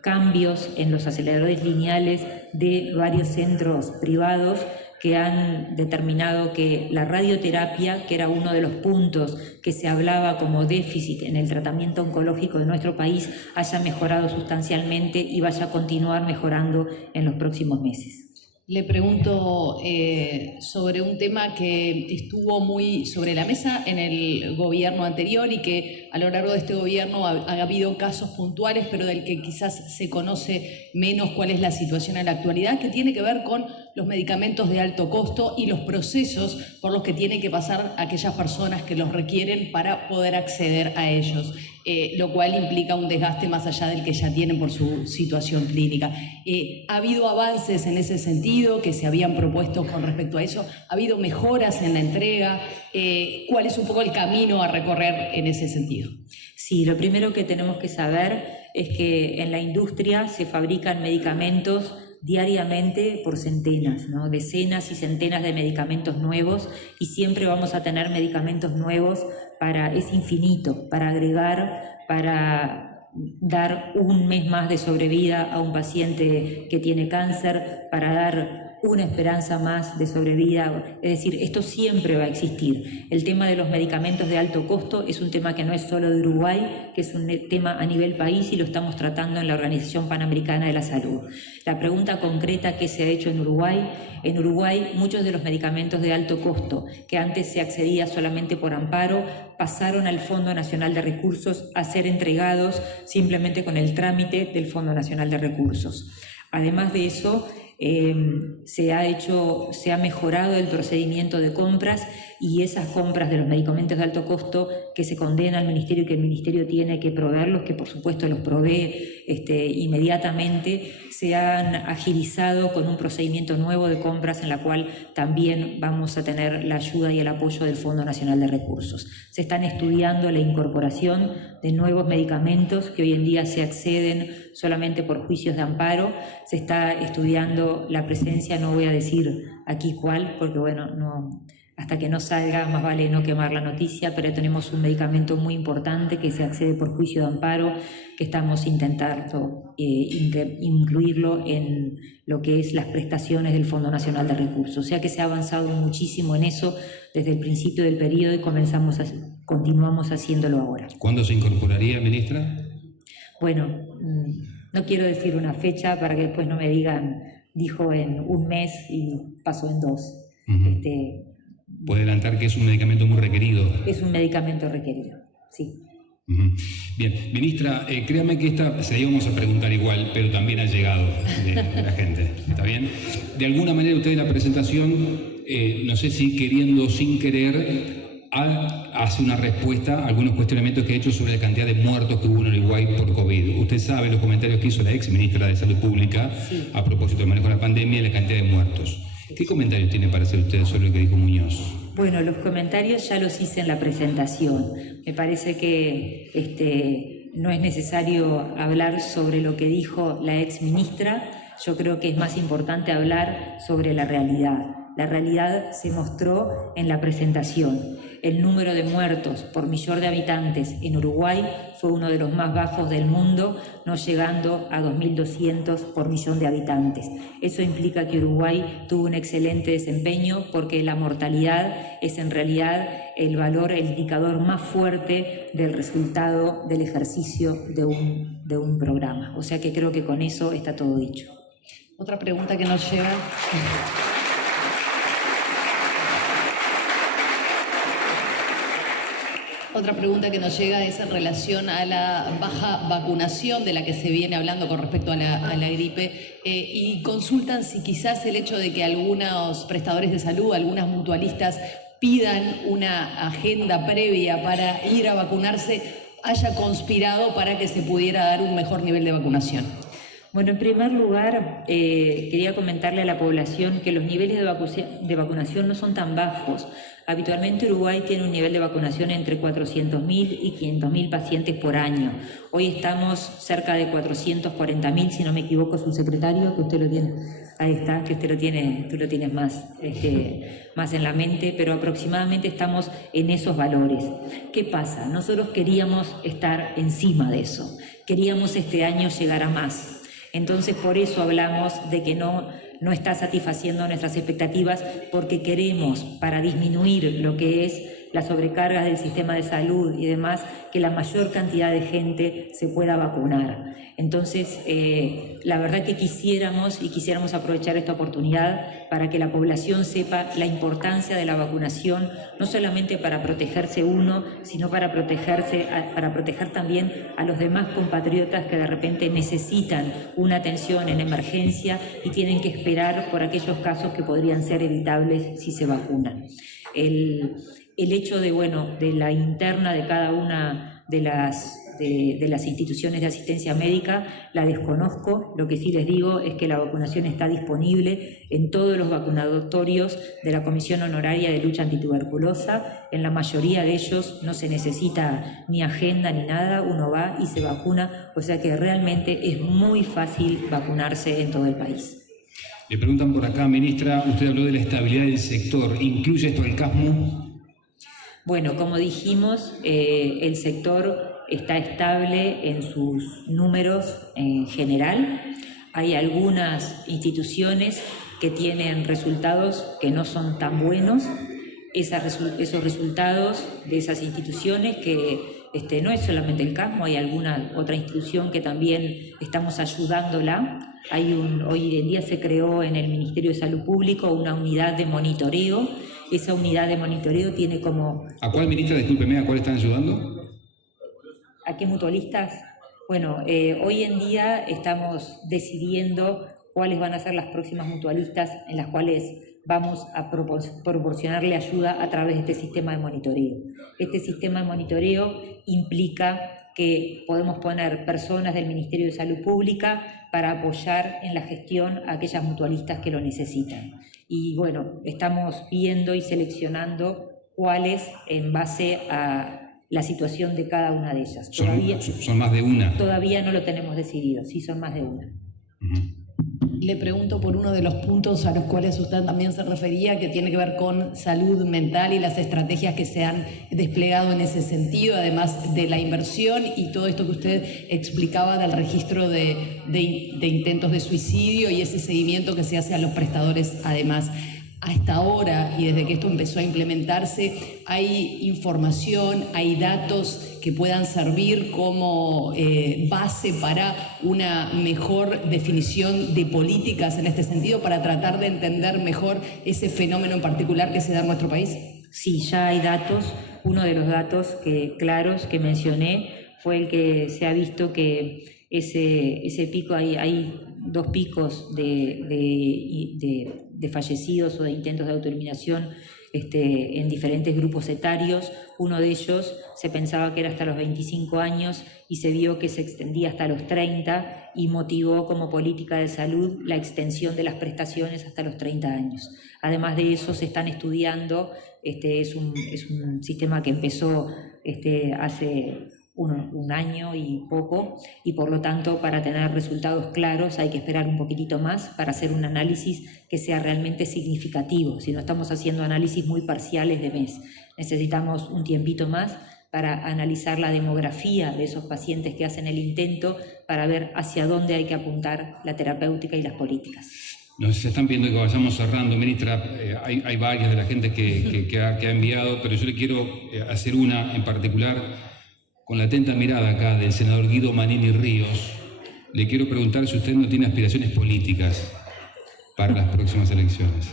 cambios en los aceleradores lineales de varios centros privados que han determinado que la radioterapia, que era uno de los puntos que se hablaba como déficit en el tratamiento oncológico de nuestro país, haya mejorado sustancialmente y vaya a continuar mejorando en los próximos meses. Le pregunto sobre un tema que estuvo muy sobre la mesa en el gobierno anterior y que a lo largo de este gobierno ha habido casos puntuales, pero del que quizás se conoce menos cuál es la situación en la actualidad, que tiene que ver con los medicamentos de alto costo y los procesos por los que tienen que pasar aquellas personas que los requieren para poder acceder a ellos, lo cual implica un desgaste más allá del que ya tienen por su situación clínica. ¿Ha habido avances en ese sentido que se habían propuesto con respecto a eso? ¿Ha habido mejoras en la entrega? ¿Cuál es un poco el camino a recorrer en ese sentido? Sí, lo primero que tenemos que saber es que en la industria se fabrican medicamentos diariamente por centenas, ¿no? Decenas y centenas de medicamentos nuevos y siempre vamos a tener medicamentos nuevos es infinito, para agregar, para dar un mes más de sobrevida a un paciente que tiene cáncer, para dar una esperanza más de sobrevida. Es decir, esto siempre va a existir. El tema de los medicamentos de alto costo es un tema que no es solo de Uruguay, que es un tema a nivel país y lo estamos tratando en la Organización Panamericana de la Salud. La pregunta concreta que se ha hecho en Uruguay muchos de los medicamentos de alto costo, que antes se accedía solamente por amparo, pasaron al Fondo Nacional de Recursos a ser entregados simplemente con el trámite del Fondo Nacional de Recursos. Además de eso, se ha mejorado el procedimiento de compras y esas compras de los medicamentos de alto costo que se condena al Ministerio y que el Ministerio tiene que proveerlos, que por supuesto los provee inmediatamente, se han agilizado con un procedimiento nuevo de compras en la cual también vamos a tener la ayuda y el apoyo del Fondo Nacional de Recursos. Se están estudiando la incorporación de nuevos medicamentos que hoy en día se acceden solamente por juicios de amparo. Se está estudiando la presencia, no voy a decir aquí cuál, porque bueno, hasta que no salga más vale no quemar la noticia, pero tenemos un medicamento muy importante que se accede por juicio de amparo, que estamos intentando incluirlo en lo que es las prestaciones del Fondo Nacional de Recursos. O sea que se ha avanzado muchísimo en eso desde el principio del periodo y continuamos haciéndolo ahora. ¿Cuándo se incorporaría, ministra? Bueno, no quiero decir una fecha para que después no me digan, dijo en un mes y pasó en 2. Puede adelantar que es un medicamento muy requerido. Es un medicamento requerido, sí. Bien, ministra, créame que esta se la íbamos a preguntar igual, pero también ha llegado de la gente, ¿está bien? De alguna manera usted en la presentación no sé si queriendo o sin querer, hace una respuesta a algunos cuestionamientos que ha hecho sobre la cantidad de muertos que hubo en Uruguay por COVID. Usted sabe los comentarios que hizo la ex ministra de Salud Pública a propósito del manejo de la pandemia y la cantidad de muertos. ¿Qué comentarios tiene para hacer usted sobre lo que dijo Muñoz? Bueno, los comentarios ya los hice en la presentación. Me parece que no es necesario hablar sobre lo que dijo la ex ministra. Yo creo que es más importante hablar sobre la realidad. La realidad se mostró en la presentación. El número de muertos por millón de habitantes en Uruguay fue uno de los más bajos del mundo, no llegando a 2.200 por millón de habitantes. Eso implica que Uruguay tuvo un excelente desempeño porque la mortalidad es en realidad el indicador más fuerte del resultado del ejercicio de un programa. O sea que creo que con eso está todo dicho. Otra pregunta que nos llega. Otra pregunta que nos llega es en relación a la baja vacunación de la que se viene hablando con respecto a la gripe y consultan si quizás el hecho de que algunos prestadores de salud, algunas mutualistas pidan una agenda previa para ir a vacunarse haya conspirado para que se pudiera dar un mejor nivel de vacunación. Bueno, en primer lugar, quería comentarle a la población que los niveles de vacunación no son tan bajos. Habitualmente Uruguay tiene un nivel de vacunación entre 400.000 y 500.000 pacientes por año. Hoy estamos cerca de 440.000, si no me equivoco, subsecretario, que usted lo tiene. Ahí está, que tú lo tienes más en la mente, pero aproximadamente estamos en esos valores. ¿Qué pasa? Nosotros queríamos estar encima de eso. Queríamos este año llegar a más. Entonces, por eso hablamos de que no está satisfaciendo nuestras expectativas, porque queremos, para disminuir lo que es la sobrecarga del sistema de salud y demás, que la mayor cantidad de gente se pueda vacunar. Entonces, la verdad que quisiéramos aprovechar esta oportunidad para que la población sepa la importancia de la vacunación, no solamente para protegerse uno, sino para proteger también a los demás compatriotas que de repente necesitan una atención en emergencia y tienen que esperar por aquellos casos que podrían ser evitables si se vacunan. El hecho de la interna de cada una de las instituciones de asistencia médica la desconozco. Lo que sí les digo es que la vacunación está disponible en todos los vacunatorios de la Comisión Honoraria de Lucha Antituberculosa. En la mayoría de ellos no se necesita ni agenda ni nada, uno va y se vacuna, o sea que realmente es muy fácil vacunarse en todo el país. Le preguntan por acá, ministra, usted habló de la estabilidad del sector, ¿incluye esto el CASMU? Bueno, como dijimos, el sector está estable en sus números en general. Hay algunas instituciones que tienen resultados que no son tan buenos. Esos resultados de esas instituciones, que no es solamente el CASMU, hay alguna otra institución que también estamos ayudándola. Hoy en día se creó en el Ministerio de Salud Pública una unidad de monitoreo. Esa unidad de monitoreo tiene como... ¿A cuál ministra, discúlpeme, a cuál están ayudando? ¿A qué mutualistas? Bueno, hoy en día estamos decidiendo cuáles van a ser las próximas mutualistas en las cuales vamos a proporcionarle ayuda a través de este sistema de monitoreo. Este sistema de monitoreo implica que podemos poner personas del Ministerio de Salud Pública para apoyar en la gestión a aquellas mutualistas que lo necesitan. Y bueno, estamos viendo y seleccionando cuáles en base a la situación de cada una de ellas. ¿Son más de una? Todavía no lo tenemos decidido, sí son más de una. Le pregunto por uno de los puntos a los cuales usted también se refería, que tiene que ver con salud mental y las estrategias que se han desplegado en ese sentido, además de la inversión y todo esto que usted explicaba del registro de intentos de suicidio y ese seguimiento que se hace a los prestadores además. Hasta ahora, y desde que esto empezó a implementarse, hay información, hay datos que puedan servir como base para una mejor definición de políticas en este sentido, para tratar de entender mejor ese fenómeno en particular que se da en nuestro país. Sí, ya hay datos. Uno de los datos claros que mencioné fue el que se ha visto que ese pico, hay dos picos de de fallecidos o de intentos de autoeliminación en diferentes grupos etarios. Uno de ellos se pensaba que era hasta los 25 años y se vio que se extendía hasta los 30 y motivó como política de salud la extensión de las prestaciones hasta los 30 años. Además de eso, se están estudiando, es un sistema que empezó hace un año y poco, y por lo tanto, para tener resultados claros hay que esperar un poquitito más para hacer un análisis que sea realmente significativo. Si no estamos haciendo análisis muy parciales de mes, necesitamos un tiempito más para analizar la demografía de esos pacientes que hacen el intento, para ver hacia dónde hay que apuntar la terapéutica y las políticas. Nos están pidiendo que vayamos cerrando, ministra. Hay varias de la gente que ha enviado, pero yo le quiero hacer una en particular. Con la atenta mirada acá del senador Guido Manini Ríos, le quiero preguntar si usted no tiene aspiraciones políticas para las próximas elecciones.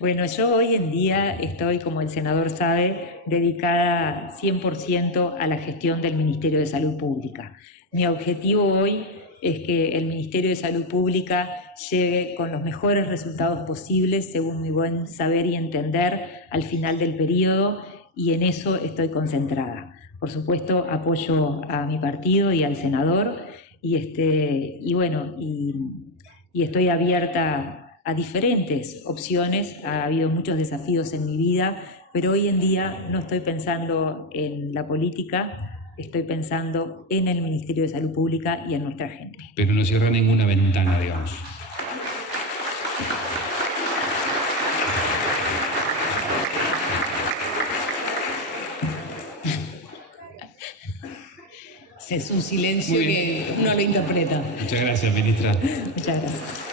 Bueno, yo hoy en día estoy, como el senador sabe, dedicada 100% a la gestión del Ministerio de Salud Pública. Mi objetivo hoy es que el Ministerio de Salud Pública llegue con los mejores resultados posibles, según mi buen saber y entender, al final del periodo, y en eso estoy concentrada. Por supuesto, apoyo a mi partido y al senador, y estoy abierta a diferentes opciones. Ha habido muchos desafíos en mi vida, pero hoy en día no estoy pensando en la política, estoy pensando en el Ministerio de Salud Pública y en nuestra gente. Pero no cierra ninguna ventana, digamos. Es un silencio que uno lo interpreta. Muchas gracias, ministra. Muchas gracias.